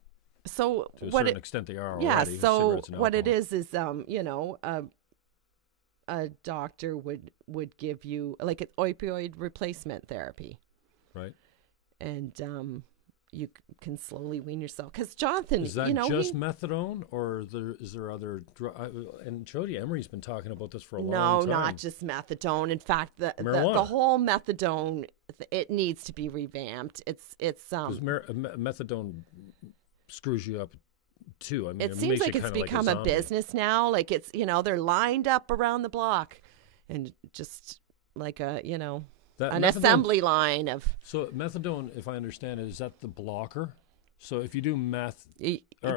so to a certain extent they are already. Yeah, so what it is a doctor would give you like an opioid replacement therapy. Right. And you can slowly wean yourself. Because Johnathan, is that just methadone, or is there other and Jody Emery's been talking about this for a long time. No, not just methadone. In fact, the whole methadone, it needs to be revamped. It's methadone screws you up too. I mean, it seems like it's become a business now. Like it's they're lined up around the block, and just like a, you know, That an methadone- assembly line of. So methadone, if I understand it, is that the blocker? So if you do meth,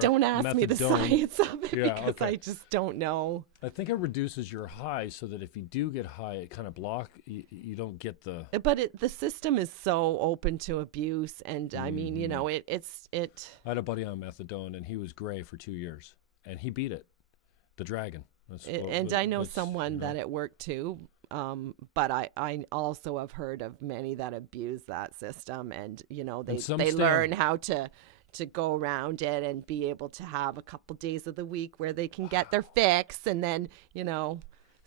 Don't ask me the methadone- science of it Yeah, because okay. I just don't know. I think it reduces your high so that if you do get high, it kind of you don't get the... But the system is so open to abuse, and I mean, you know, it's. I had a buddy on methadone, and he was gray for 2 years, and he beat it. The dragon. And I know someone that it worked too, but I also have heard of many that abuse that system, and you know they learn how to go around it and be able to have a couple days of the week where they can get their fix, and then you know,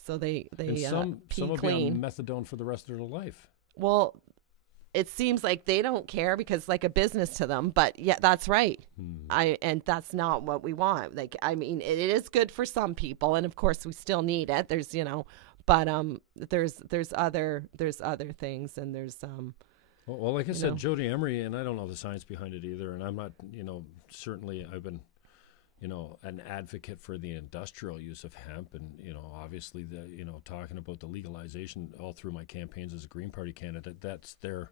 so they some pee will clean. be on methadone for the rest of their life. Well, it seems like they don't care because it's like a business to them, but yeah, that's right. And that's not what we want. Like, I mean, it is good for some people, and of course we still need it. There's, you know, but there's other things, and there's Well, like I said, Jody Emery, and I don't know the science behind it either, and I'm not, you know, certainly I've been, you know, an advocate for the industrial use of hemp, and you know, obviously talking about the legalization all through my campaigns as a Green Party candidate. That's their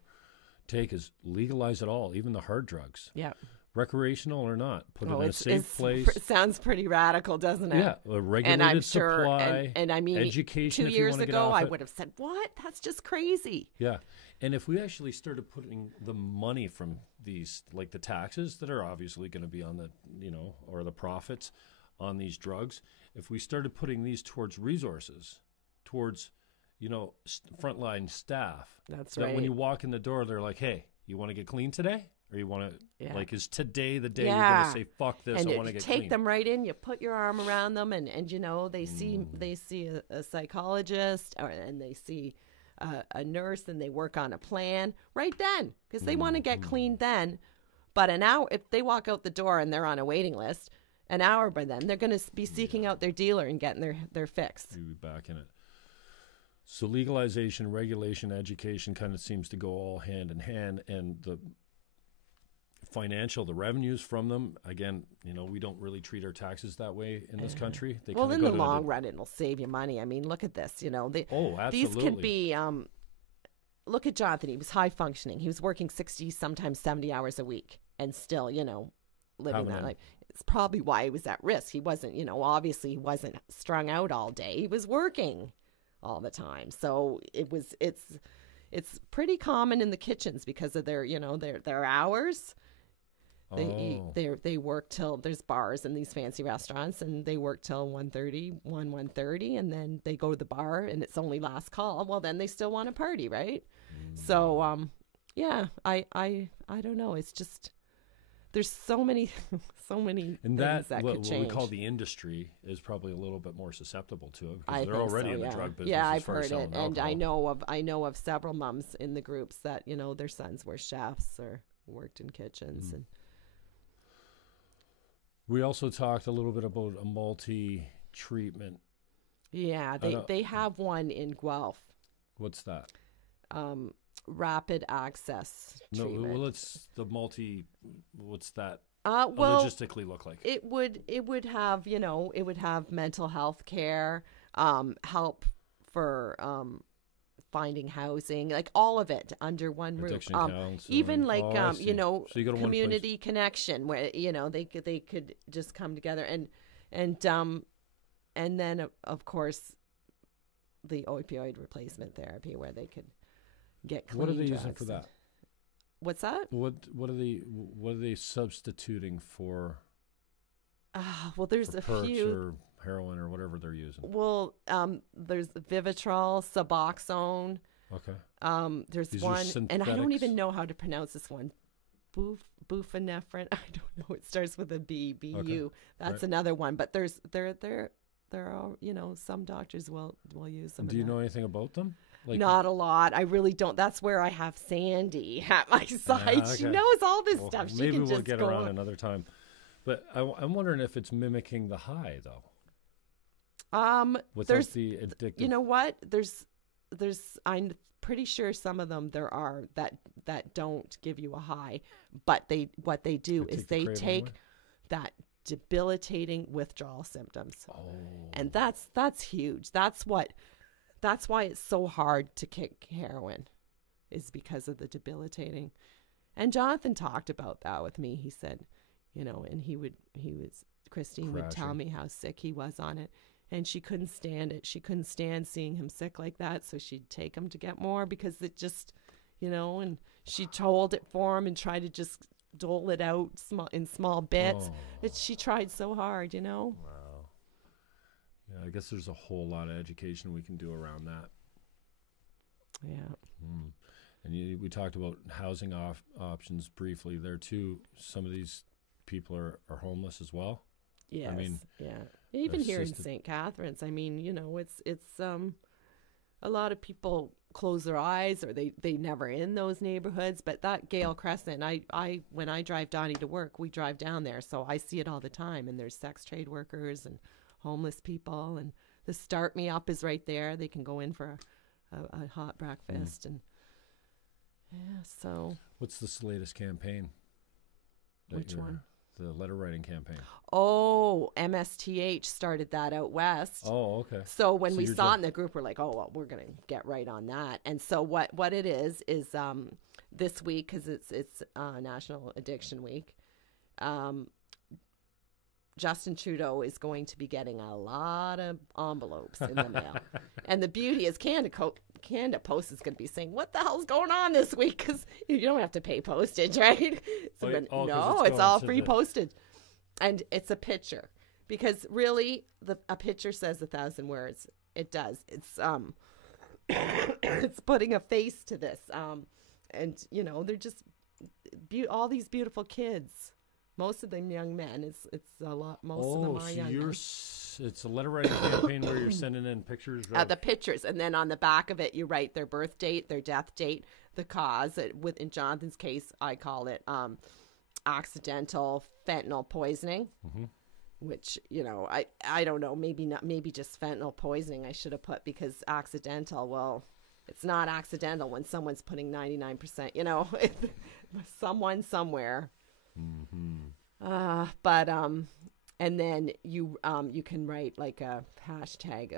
take, is legalize it all, even the hard drugs. Yeah. Recreational or not, put it in a safe place. It sounds pretty radical, doesn't it? Yeah, a regulated and I'm sure, supply. and I mean, education. 2 if you years want to ago, get off I it. would have said, "What? That's just crazy." Yeah, and if we actually started putting the money from these, like the taxes that are obviously going to be on the, you know, or the profits on these drugs, if we started putting these towards resources, towards, you know, frontline staff. That's that right. when you walk in the door, they're like, "Hey, you want to get clean today?" Or you want to, like, is today the day you're going to say, fuck this, and I want to get take clean? them right in, you put your arm around them, and you know, they see a psychologist, and they see a nurse, and they work on a plan right then, because they want to get clean then. But an hour, if they walk out the door and they're on a waiting list, an hour by then, they're going to be seeking out their dealer and getting their fix. You'll be back in it. So legalization, regulation, education kind of seems to go all hand in hand, and the revenues from them, again, you know, we don't really treat our taxes that way in this country. They well, kinda in go the to long run, it'll save you money. I mean, look at this, you know. absolutely. These could be, look at Johnathan. He was high functioning. He was working 60, sometimes 70 hours a week, and still, you know, living that life. It's probably why he was at risk. He wasn't, you know, obviously he wasn't strung out all day. He was working all the time. So it's pretty common in the kitchens because of their, you know, their hours. They work till, there's bars in these fancy restaurants, and they work till 1:30, and then they go to the bar, and it's only last call. Well, then they still want to party, right? So, yeah, I don't know. It's just, there's so many and things that could what change. we call the industry is probably a little bit more susceptible to it, because I they're think already so, in the yeah. drug business. Yeah, as I've far as heard it, selling and alcohol. I know of several moms in the groups that, you know, their sons were chefs or worked in kitchens. And we also talked a little bit about a multi-treatment. yeah, they have one in Guelph. What's that? Rapid access treatment. No, well, it's the multi. What's that? Well, logistically look like? It would have, you know, it would have mental health care, help for finding housing, like all of it under one roof. Addiction counseling. Even like I see. you know, So you go to one community connection, where, you know, they could just come together, and then of course the opioid replacement therapy, where they could get clean What are they drugs. using for that? What's that? What are they substituting for? Well, there's for a perks few. or heroin or whatever they're using. Well, there's Vivitrol, Suboxone. Okay. There's These are one, and I don't synthetics? even know how to pronounce this one. Bufenephrine. I don't know. It starts with a B. BU. Okay. That's Right. another one. But there are, you know, some doctors will use them. Do you know anything about them? Like, Not a lot. I really don't. That's where I have Sandy at my side. She okay. knows all this well, stuff. She maybe can we'll just get go around on. another time. But I'm wondering if it's mimicking the high, though. Without There's the addictive. You know what? There's I'm pretty sure some of them there are that don't give you a high, but what they do is they craving take away? that debilitating withdrawal symptoms. Oh. And that's huge. That's what that's why it's so hard to kick heroin, is because of the debilitating. And Johnathan talked about that with me. He said, you know, and Christine would tell me how sick he was on it. And she couldn't stand it. She couldn't stand seeing him sick like that. So she'd take him to get more because it just, you know, and she told it for him and tried to just dole it out in small bits. She tried so hard, you know. Wow. Yeah, I guess there's a whole lot of education we can do around that. Yeah. And we talked about housing options briefly there too. Some of these people are homeless as well. Yes. I mean, yeah. Even here in St. Catharines, I mean, you know, it's a lot of people close their eyes or they never in those neighborhoods. But that Gale Crescent, I when I drive Donnie to work, we drive down there, so I see it all the time. And there's sex trade workers and homeless people, and the Start Me Up is right there. They can go in for a hot breakfast and yeah. So what's this latest campaign? Which one? The letter writing campaign. Oh, MSTH started that out west. Oh, okay. So when we saw it in the group, we're like, oh, well, we're going to get right on that. And so what it is this week, because it's National Addiction Week, Justin Trudeau is going to be getting a lot of envelopes in the mail. And the beauty is Canada Post is going to be saying, what the hell's going on this week? Because you don't have to pay postage, right? So it's all free postage. And it's a picture. Because really, a picture says 1,000 words. It does. It's it's putting a face to this. And, you know, they're just all these beautiful kids. Most of them young men. It's a lot. Most of them are young men. It's a letter writing campaign where you're sending in pictures. The pictures, and then on the back of it, you write their birth date, their death date, the cause. In Jonathan's case, I call it accidental fentanyl poisoning, which, you know, I don't know. Maybe just fentanyl poisoning. I should have put, because accidental. Well, it's not accidental when someone's putting 99%. You know, someone somewhere. And then you can write like a hashtag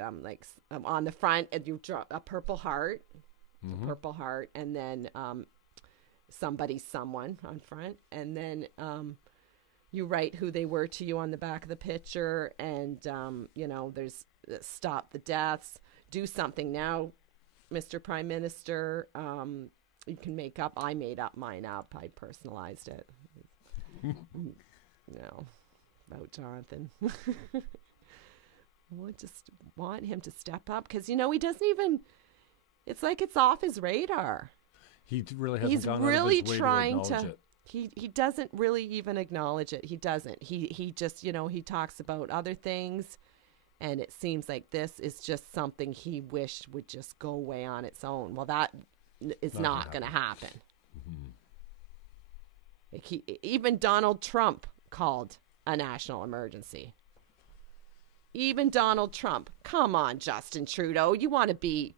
on the front, and you draw a purple heart, and then someone on front, and then you write who they were to you on the back of the picture, and you know, there's stop the deaths, do something now, Mr. Prime Minister. You can I made up mine up. I personalized it. No, about Johnathan. I just want him to step up, because, you know, he doesn't even, it's like it's off his radar. He really hasn't He's gone really out of his way trying to acknowledge it. He doesn't really even acknowledge it. He doesn't. He just, you know, he talks about other things, and it seems like this is just something he wished would just go away on its own. Well, that is not going to happen. Like even Donald Trump called a national emergency. Even Donald Trump. Come on, Justin Trudeau. You want to be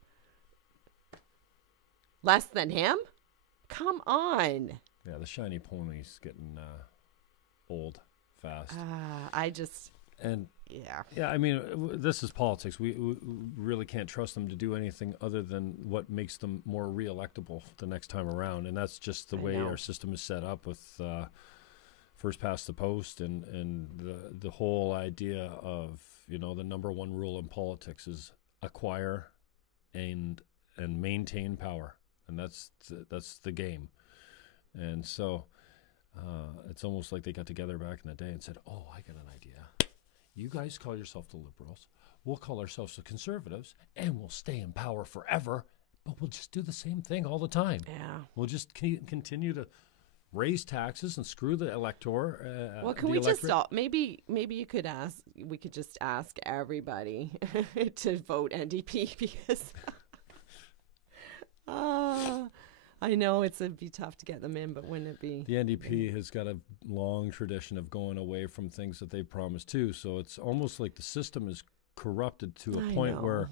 less than him? Come on. Yeah, the shiny pony's getting old fast. Yeah, I mean, this is politics. We really can't trust them to do anything other than what makes them more re-electable the next time around, and that's just the way our system is set up with first past the post, and the whole idea of, you know, the number one rule in politics is acquire and maintain power, and that's the game. And so it's almost like they got together back in the day and said, "Oh, I got an idea. You guys call yourself the Liberals. We'll call ourselves the Conservatives, and we'll stay in power forever, but we'll just do the same thing all the time. Yeah. We'll just continue to raise taxes and screw the elector." Well, can we just maybe you could ask? We could just ask everybody to vote NDP, because I know it'd be tough to get them in, but wouldn't it be? The NDP has got a long tradition of going away from things that they promised too. So it's almost like the system is corrupted to a point where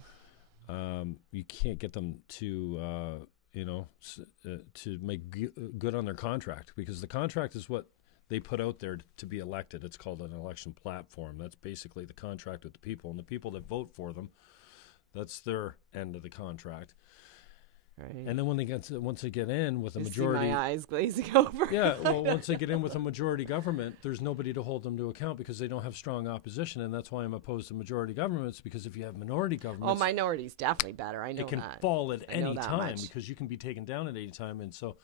you can't get them to, to make good on their contract, because the contract is what they put out there to be elected. It's called an election platform. That's basically the contract with the people, and the people that vote for them, That's their end of the contract. Right. And then when once they get in with a You majority, see my eyes glazing over. yeah, well, once they get in with a majority government, there's nobody to hold them to account because they don't have strong opposition, and that's why I'm opposed to majority governments. Because if you have minority governments, minority's definitely better. I know it can that. fall at any time much. because you can be taken down at any time. And so,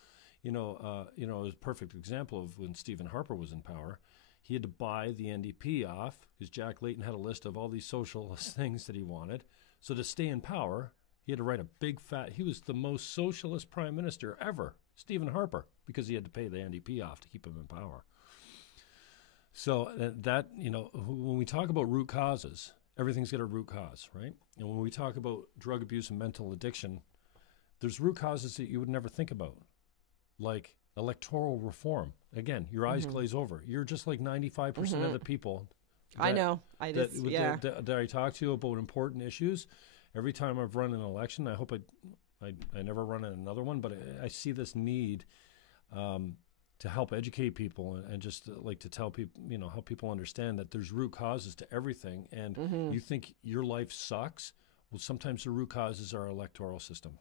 it was a perfect example of when Stephen Harper was in power. He had to buy the NDP off because Jack Layton had a list of all these socialist things that he wanted. So to stay in power, he had to write a big fat. He was the most socialist prime minister ever, Stephen Harper, because he had to pay the NDP off to keep him in power. So when we talk about root causes, everything's got a root cause, right? And when we talk about drug abuse and mental addiction, there's root causes that you would never think about, like electoral reform. Again, your eyes glaze over. You're just like 95% of the people. I know. That I talk to you about important issues. Every time I've run an election, I hope I never run in another one, but I see this need to help educate people and just like to tell people, help people understand that there's root causes to everything. And you think your life sucks? Well, sometimes the root causes are our electoral system,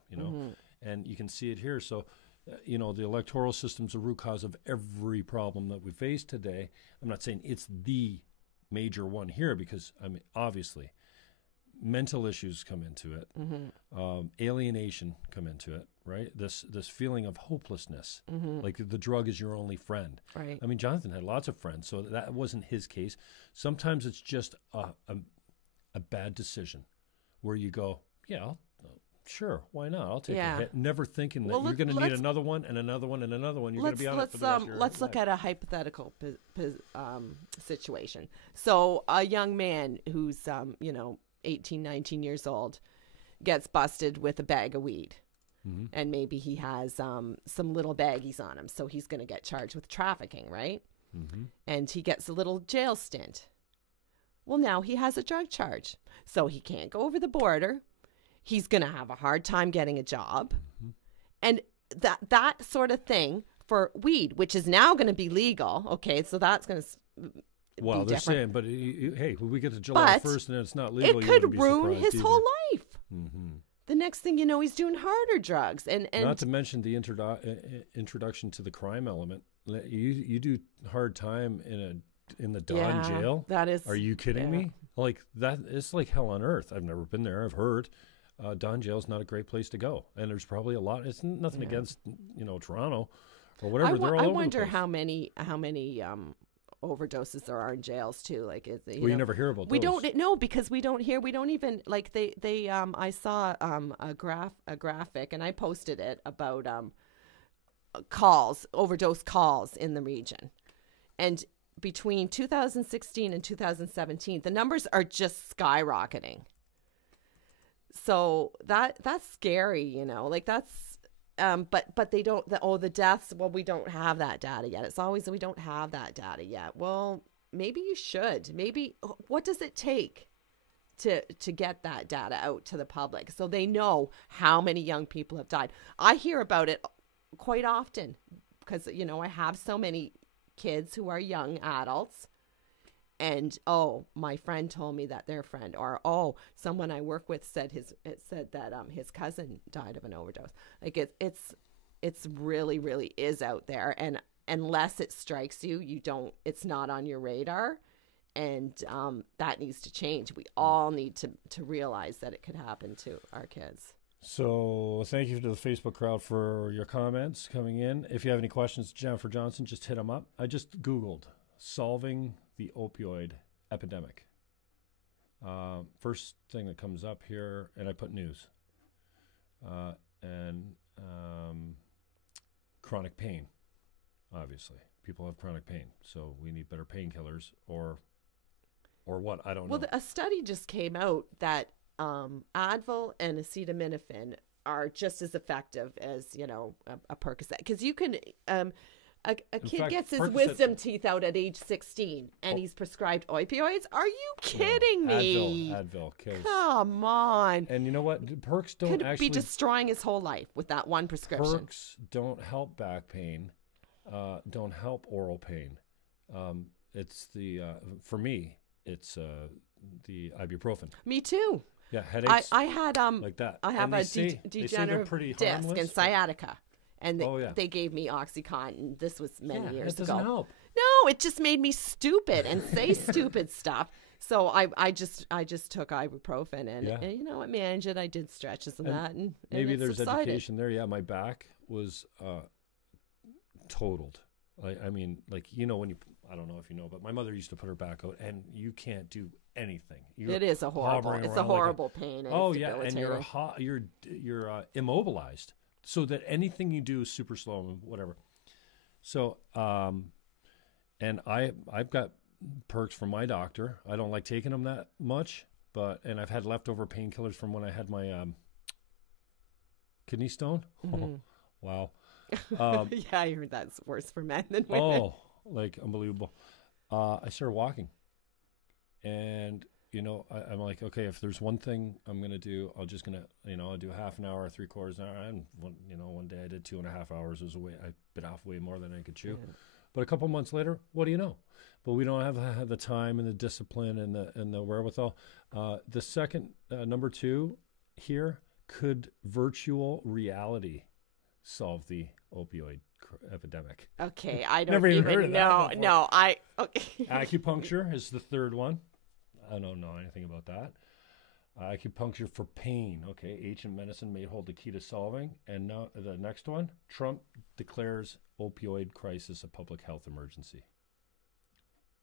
and you can see it here. So, the electoral system's a root cause of every problem that we face today. I'm not saying it's the major one here because, obviously, mental issues come into it, alienation come into it, right? This feeling of hopelessness, like the drug is your only friend. Right. Johnathan had lots of friends, so that wasn't his case. Sometimes it's just a bad decision where you go, yeah, sure, why not? I'll take a hit. Never thinking that you're going to need another one and another one and another one. You're going to be on it for the rest of your life. Let's look at a hypothetical situation. So a young man who's 18, 19 years old gets busted with a bag of weed. And maybe he has some little baggies on him. So he's going to get charged with trafficking, right? And he gets a little jail stint. Well, now he has a drug charge. So he can't go over the border. He's going to have a hard time getting a job. And that sort of thing for weed, which is now going to be legal. Okay, so that's going to Well, they're saying, but hey, when we get to July 1st and it's not legal, it could ruin his whole life. The next thing you know, he's doing harder drugs. And not to mention the introduction to the crime element. You do hard time in the Don jail. That is. Are you kidding me? Like that, it's like hell on earth. I've never been there. I've heard. Don jail is not a great place to go, and there's probably a lot. It's nothing against Toronto or whatever. I wonder how many overdoses there are in jails too. Like, you never hear about those. We don't know because we don't hear. We don't even like they. I saw a graphic, and I posted it about overdose calls in the region, and between 2016 and 2017, the numbers are just skyrocketing. So that's scary, like that's, but they don't, the deaths, well, we don't have that data yet. It's always, we don't have that data yet. Well, maybe you should, what does it take to get that data out to the public so they know how many young people have died? I hear about it quite often because, I have so many kids who are young adults. And my friend told me that their friend, or someone I work with said that his cousin died of an overdose. Like it's really, really is out there, and unless it strikes you, it's not on your radar, and that needs to change. We all need to realize that it could happen to our kids. So thank you to the Facebook crowd for your comments coming in. If you have any questions, Jennifer Johnson, just hit them up. I just Googled solving the opioid epidemic. First thing that comes up here, and I put news. And chronic pain, obviously. People have chronic pain, so we need better painkillers or what? I don't know. Well, a study just came out that Advil and acetaminophen are just as effective as, a Percocet. Because you can... A kid gets his wisdom teeth out at age 16, and he's prescribed opioids? Are you kidding me? Advil kills. Come on. And you know what? Percs don't Could be destroying his whole life with that one prescription. Percs don't help back pain, don't help oral pain. It's for me, it's the ibuprofen. Me too. Yeah, headaches. I had like that. I have and a degenerative disc and sciatica, and they gave me OxyContin. This was many years ago. That doesn't help. No, it just made me stupid and say stupid stuff. So I just took ibuprofen and you know, I managed it. I did stretches and that, and maybe it there's subsided. education there. Yeah, my back was totaled. I mean, like, you know, when you, I don't know if you know, but my mother used to put her back out, and you can't do anything. It is a horrible. It's a horrible pain. And you're immobilized, so that anything you do is super slow and whatever. So, and I've got perks from my doctor. I don't like taking them that much, and I've had leftover painkillers from when I had my kidney stone. Mm-hmm. Wow. Yeah, I heard that's worse for men than women. Oh, like unbelievable. I started walking, and you know, I'm like, okay, if there's one thing I'm gonna do, I'll do half an hour, 3/4 hour, and one day I did 2.5 hours. I bit off way more than I could chew. Yeah. But a couple months later, what do you know? But we don't have the time and the discipline and the wherewithal. The second, number 2 here, could virtual reality solve the opioid epidemic? Okay, I don't never even heard of that. No, okay. Acupuncture is the third one. I don't know anything about that. Acupuncture for pain. Okay, ancient medicine may hold the key to solving. And now the next one, Trump declares opioid crisis a public health emergency.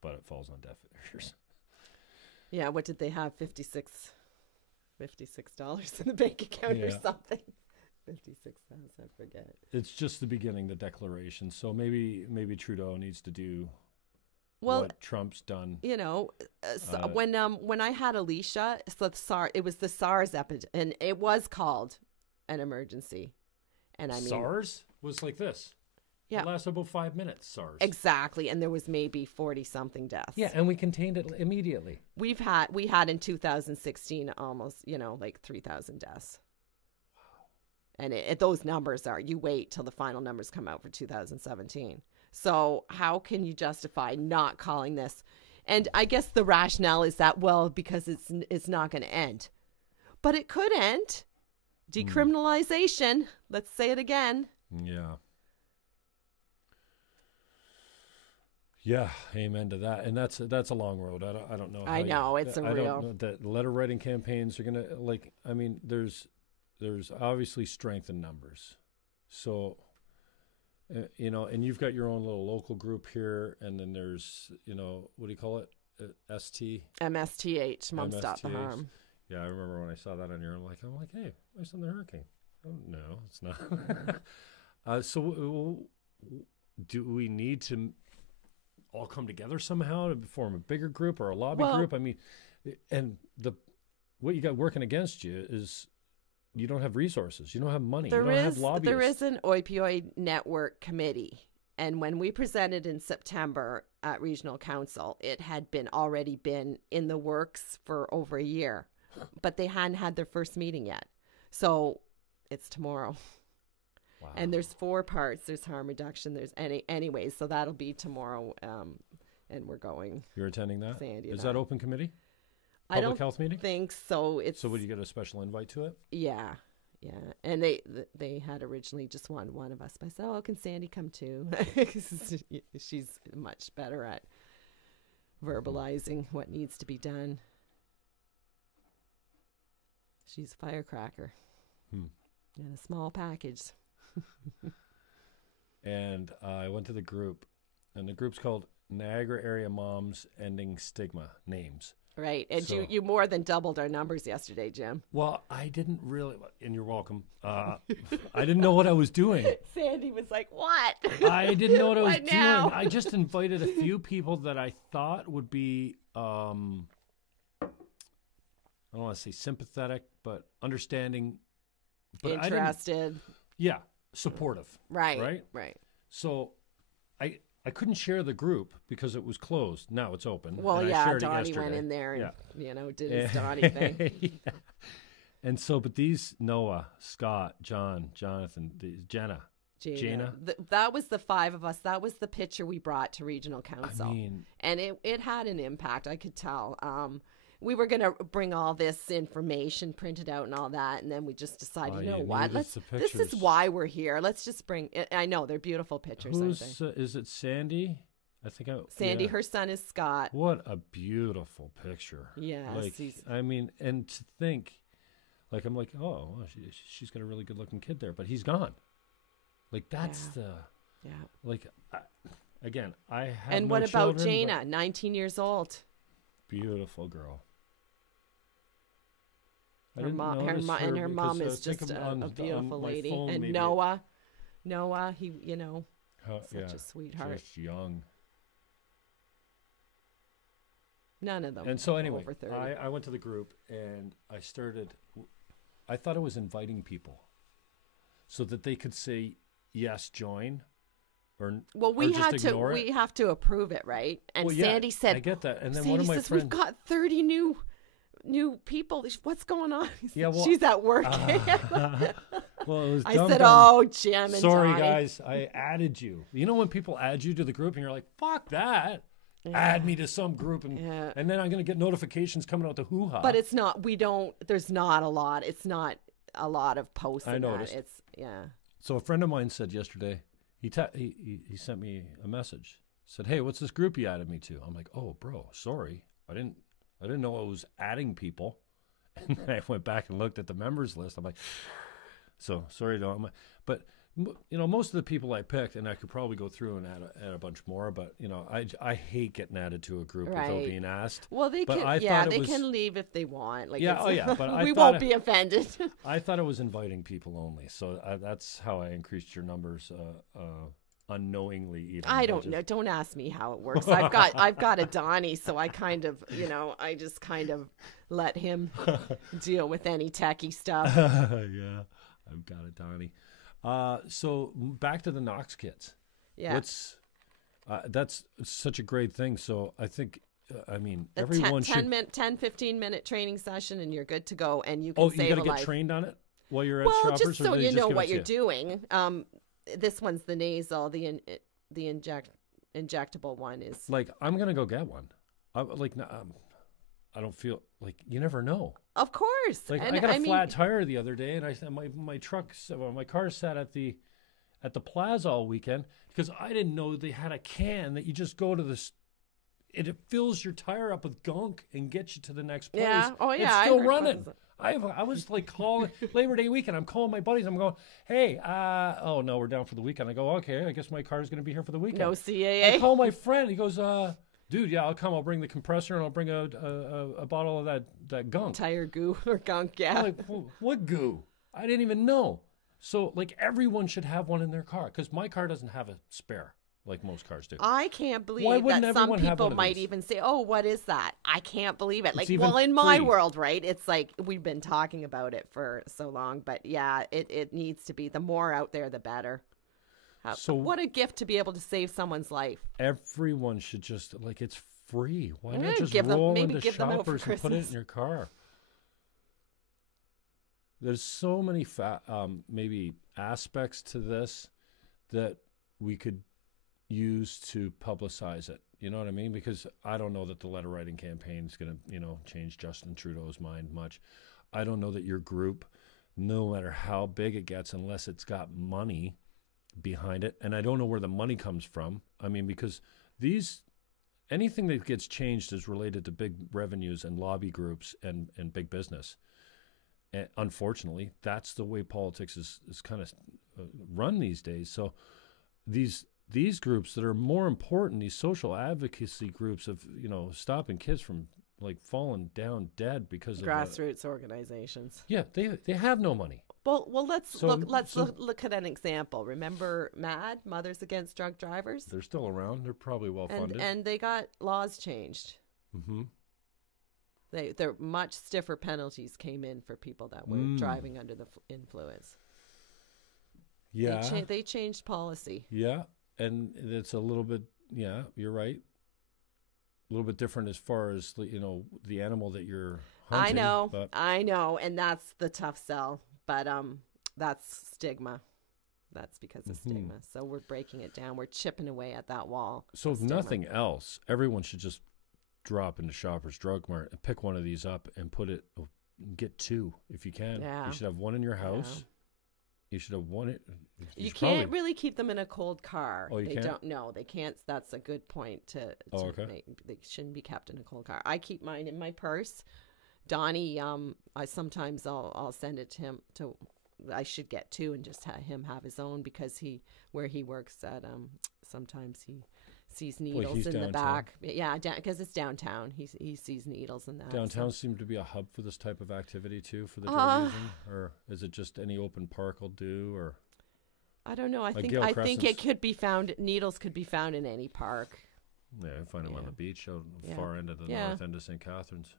But it falls on deaf ears. Yeah, what did they have? $56 in the bank account or something. 56,000, I forget. It's just the beginning, the declaration. So maybe Trudeau needs to do what Trump's done. You know, when I had Alicia, it was the SARS epidemic, and it was called an emergency. And I mean, SARS was like this. Yeah. It lasted about 5 minutes, SARS. Exactly, and there was maybe 40-something deaths. Yeah, and we contained it immediately. We had in 2016 almost, like 3,000 deaths. And those numbers you wait till the final numbers come out for 2017. So how can you justify not calling this? And I guess the rationale is that, well, because it's not going to end. But it could end. Decriminalization. Let's say it again. Yeah. Yeah, amen to that. And that's a long road. I don't know. I know, it's a real. I don't know that letter writing campaigns are going to, there's obviously strength in numbers. So, and you've got your own little local group here, and then there's, what do you call it? MSTH, Mom Stop the Harm. Yeah, I remember when I saw that on your, I'm like, hey, my son the hurricane. Oh, no, it's not. So do we need to all come together somehow to form a bigger group or a lobby group? I mean, and what you got working against you is you don't have resources. You don't have money. You don't have lobbyists. There is an opioid network committee. And when we presented in September at Regional Council, it had already been in the works for over a year. But they hadn't had their first meeting yet. So it's tomorrow. Wow. And there's 4 parts. There's harm reduction. There's anyways. So that'll be tomorrow. And we're going. You're attending that? Sandy is that open committee? Public health meeting? I think so. So would you get a special invite to it? Yeah. And they had originally just wanted one of us. But I said, oh, can Sandy come too? She's much better at verbalizing what needs to be done. She's a firecracker. In a small package. And I went to the group, and the group's called Niagara Area Moms Ending Stigma, NAMES. Right. And so, you more than doubled our numbers yesterday, Jim. Well, I didn't really, and you're welcome. I didn't know what I was doing. Sandy was like, what? I didn't know what I was doing. Now? I just invited a few people that I thought would be, I don't want to say sympathetic, but understanding. But interested. Yeah. Supportive. Right. So I couldn't share the group because it was closed. Now it's open. Well, Donnie went in there and, did his Donnie thing. Yeah. And so, but these, Noah, Scott, John, Johnathan, Jenna. That was the 5 of us. That was the picture we brought to Regional Council. And it had an impact, I could tell. we were going to bring all this information printed out and all that. And then we just decided, you know what? This is why we're here. Let's just bring, I know they're beautiful pictures. Is it Sandy? Sandy, her son is Scott. What a beautiful picture. Yes. Like, I mean, and to think, like, I'm like, oh, well, she's got a really good looking kid there, but he's gone. Like, that's like, again, I have And no what about children, Jana, 19 years old? Beautiful girl. Her mom is just a beautiful lady. And maybe. Noah, he, such a sweetheart. Just young. None of them. And so anyway, over 30. I went to the group and I thought I was inviting people so that they could say, yes, join. We have to approve it, right? And Sandy said, I get that. And then Sandy one of my says, friends, we've got 30 new people. What's going on? She's at work. Well, it was I said, oh, Jim and sorry, Johnny. guys, I added you. You know when people add you to the group and you're like, fuck that. Yeah. Add me to some group and then I'm going to get notifications coming out the hoo-ha. But it's not, there's not a lot. It's not a lot of posts. I noticed. So a friend of mine said yesterday, he sent me a message. Said, hey, what's this group you added me to? I'm like, oh, bro, sorry. I didn't know I was adding people. And then I went back and looked at the members list. I'm like, so sorry, but most of the people I picked, and I could probably go through and add a bunch more, but I hate getting added to a group without being asked. Well, they can leave if they want. Like, but we won't be offended. I thought it was inviting people only, so that's how I increased your numbers unknowingly. Even I don't know. Don't ask me how it works. I've got a Donnie, so I kind of I just kind of let him deal with any techie stuff. Yeah, I've got a Donnie. So back to the Knox kits. Yeah. That's such a great thing. So I think, everyone should. 15 minute training session and you're good to go and you can save a life. Oh, you got to get trained on it while you're at Shoppers? Just so you know what you're doing. This one's the nasal, the injectable one is. Like, I'm going to go get one. I don't feel like you never know. Of course. Like, I got a flat tire the other day, and I my car sat at the plaza all weekend because I didn't know they had a can that you just go to this. It fills your tire up with gunk and gets you to the next place. Yeah. Oh yeah. It's still running. I was like calling Labor Day weekend. I'm calling my buddies. I'm going, hey, oh no, we're down for the weekend. I go, okay, I guess my car's going to be here for the weekend. No CAA. I call my friend. He goes, dude, yeah, I'll come. I'll bring the compressor and I'll bring a bottle of that gunk. Tire goo or gunk, yeah. I'm like, what goo? I didn't even know. So, like, everyone should have one in their car because my car doesn't have a spare like most cars do. I can't believe that some people might even say, oh, what is that? I can't believe it. Like, well, in my world, right, it's like we've been talking about it for so long. But, yeah, it needs to be. The more out there, the better. So what a gift to be able to save someone's life. Everyone should just, like, it's free. Why not just roll into Shoppers and put it in your car? There's so many maybe aspects to this that we could use to publicize it. You know what I mean? Because I don't know that the letter writing campaign is going to, change Justin Trudeau's mind much. I don't know that your group, no matter how big it gets, unless it's got money behind it, and I don't know where the money comes from. I mean, because anything that gets changed is related to big revenues and lobby groups and big business. And unfortunately, that's the way politics is kind of run these days. So these groups that are more important, these social advocacy groups of stopping kids from like falling down dead because of grassroots organizations. Yeah, they have no money. Well, let's look at an example. Remember MAD, Mothers Against Drunk Drivers? They're still around. They're probably well funded. And they got laws changed. Mm-hmm. They're much stiffer penalties came in for people that were driving under the influence. Yeah. They changed policy. Yeah, and it's a little bit, yeah, you're right. A little bit different as far as, the animal that you're hunting. I know, and that's the tough sell. But that's stigma. That's because of stigma. So we're breaking it down. We're chipping away at that wall. So if nothing else, everyone should just drop into Shoppers Drug Mart and pick one of these up and get 2 if you can. Yeah. You should have one in your house. Yeah. You should have one. You can't really keep them in a cold car. Oh, you can't? Don't. No, they can't. That's a good point to okay. make. They shouldn't be kept in a cold car. I keep mine in my purse. Donnie, I sometimes I'll send it to him I should get 2 and just have him have his own, because where he works at sometimes he sees needles in the back. Yeah, because it's downtown. He sees needles in that. Downtown seems to be a hub for this type of activity too, for the drug using, or is it just any open park will do? Or I don't know. I think it could be found. Needles could be found in any park. Yeah, I find them on the beach out the far end of the north end of St. Catharines.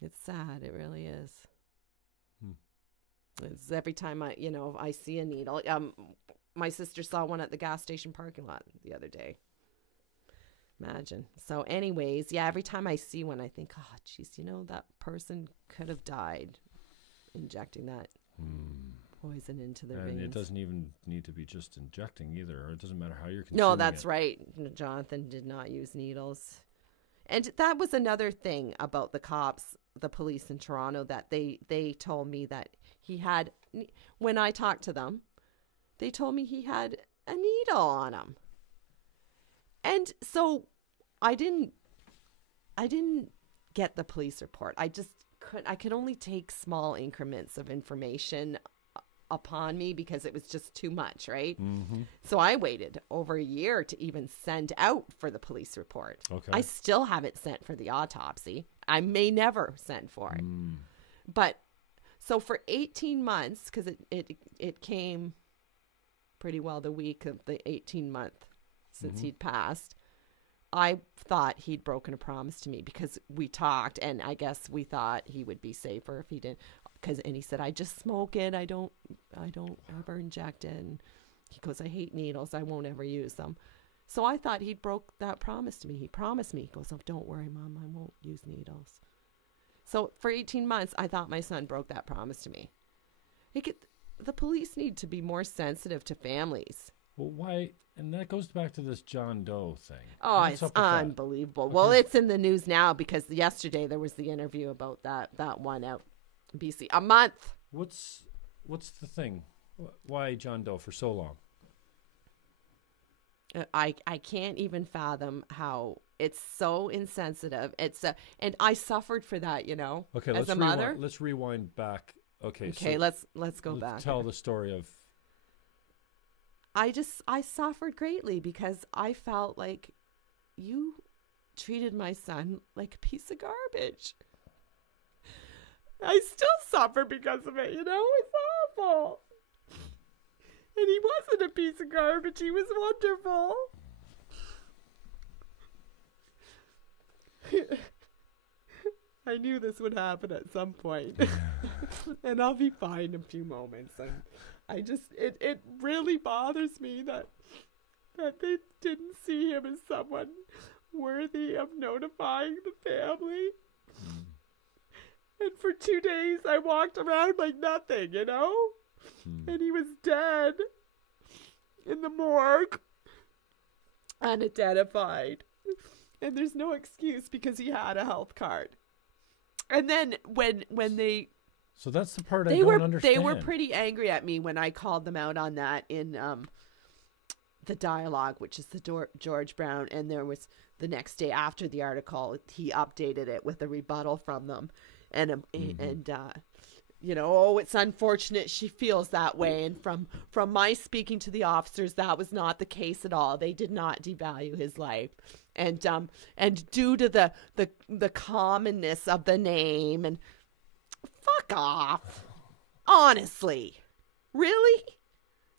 It's sad. It really is. It's every time I see a needle. My sister saw one at the gas station parking lot the other day. Imagine. So anyways, every time I see one, I think, oh, geez, that person could have died injecting that poison into their veins. And it doesn't even need to be just injecting either. Or it doesn't matter how you're consuming No, that's right. Johnathan did not use needles. And that was another thing about the cops, the police in Toronto, that they told me that he had, when I talked to them, they told me he had a needle on him. And so I didn't get the police report. I could only take small increments of information upon me because it was just too much, right? Mm-hmm. So I waited over a year to even send out for the police report. Okay. I still haven't sent for the autopsy. I may never send for it. But so for 18 months, because it came pretty well the week of the 18-month since he'd passed, I thought he'd broken a promise to me because we talked, and I guess we thought he would be safer if he didn't. And he said, I just smoke it. I don't ever inject it. And he goes, I hate needles. I won't ever use them. So I thought he'd broke that promise to me. He promised me. He goes, oh, don't worry, Mom. I won't use needles. So for 18 months, I thought my son broke that promise to me. The police need to be more sensitive to families. Well, why? And that goes back to this John Doe thing. Oh, it's unbelievable. Okay. Well, it's in the news now because yesterday there was the interview about that one out in BC. A month. What's the thing? Why John Doe for so long? I can't even fathom how it's so insensitive. And I suffered for that, Okay, as a mother. Let's rewind back. Okay, so let's go back. Tell the story of. I suffered greatly because I felt like you treated my son like a piece of garbage. I still suffer because of it, it's awful. And he wasn't a piece of garbage. He was wonderful. I knew this would happen at some point. And I'll be fine in a few moments. And I just, it really bothers me that they didn't see him as someone worthy of notifying the family. And for 2 days, I walked around like nothing, And he was dead in the morgue, unidentified. And there's no excuse because he had a health card. And then when they... So that's the part I don't understand. They were pretty angry at me when I called them out on that in the dialogue, which is the George Brown. And there was the next day after the article, he updated it with a rebuttal from them. And it's unfortunate she feels that way. And from my speaking to the officers, that was not the case at all. They did not devalue his life. And due to the commonness of the name, and fuck off. Honestly. Really?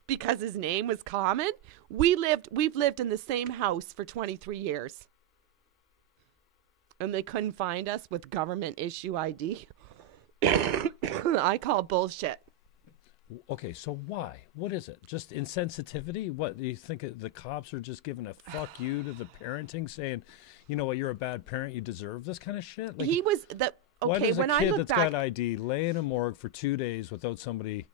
Because his name was common? We've lived in the same house for 23 years. And they couldn't find us with government issue ID. I call bullshit. Okay, so why? What is it? Just insensitivity? What, do you think the cops are just giving a fuck you to the parenting, saying, you know what, you're a bad parent, you deserve this kind of shit? Like, he was the okay. Why does when a kid I look that's back, got ID lay in a morgue for 2 days without somebody?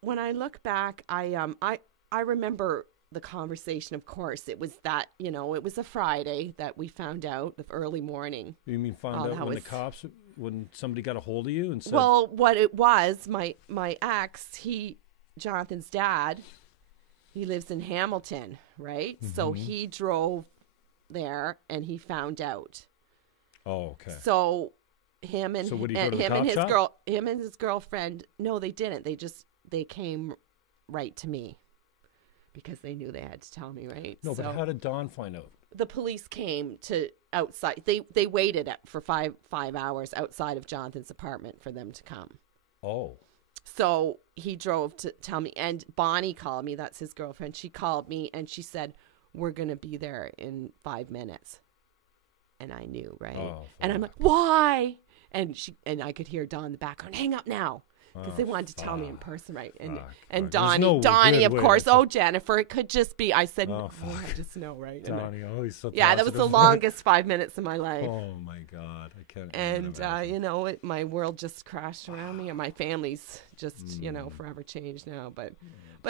When I look back, I remember the conversation, of course, it was that, it was a Friday that we found out, the early morning. You mean found out when somebody got a hold of you and said... Well, what it was, my ex, Jonathan's dad, he lives in Hamilton, right? Mm-hmm. So he drove there and he found out. Oh, okay. So him and his girlfriend, no, they didn't. They came right to me because they knew they had to tell me, right? No, but how did Dawn find out? The police came to outside. They waited for five hours outside of Jonathan's apartment for them to come. Oh. So he drove to tell me, and Bonnie called me. That's his girlfriend. She called me and she said, "We're going to be there in 5 minutes." And I knew, right? Oh, and I'm like, "Why?" And I could hear Dawn in the background, "Hang up now." Because they wanted to tell me in person, right? And Donnie, of course, Jennifer, it could just be. I said, I just know, right? Donnie, he's so yeah, that was the longest 5 minutes of my life. Oh my God, I can't. And my world just crashed around me, and my family's just forever changed now. But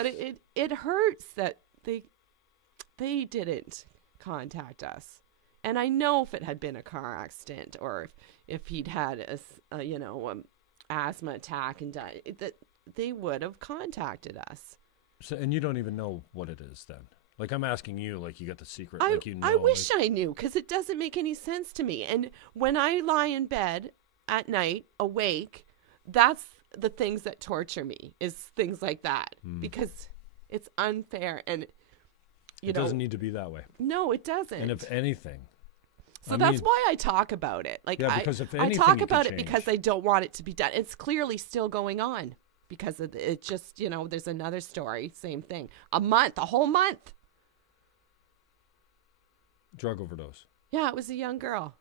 it hurts that they didn't contact us. And I know if it had been a car accident or if he'd had a asthma attack and died, that they would have contacted us. So, and you don't even know what it is then? Like, I'm asking you, like, you got the secret, I wish I knew, because it doesn't make any sense to me. And when I lie in bed at night, awake, that's the things that torture me, is things like that, because it's unfair. And, it doesn't need to be that way. No, it doesn't. And if anything... So that's why I talk about it. Like, because if anything, I talk about it because I don't want it to be done. It's clearly still going on because it just, there's another story, same thing. A whole month. Drug overdose. Yeah, it was a young girl.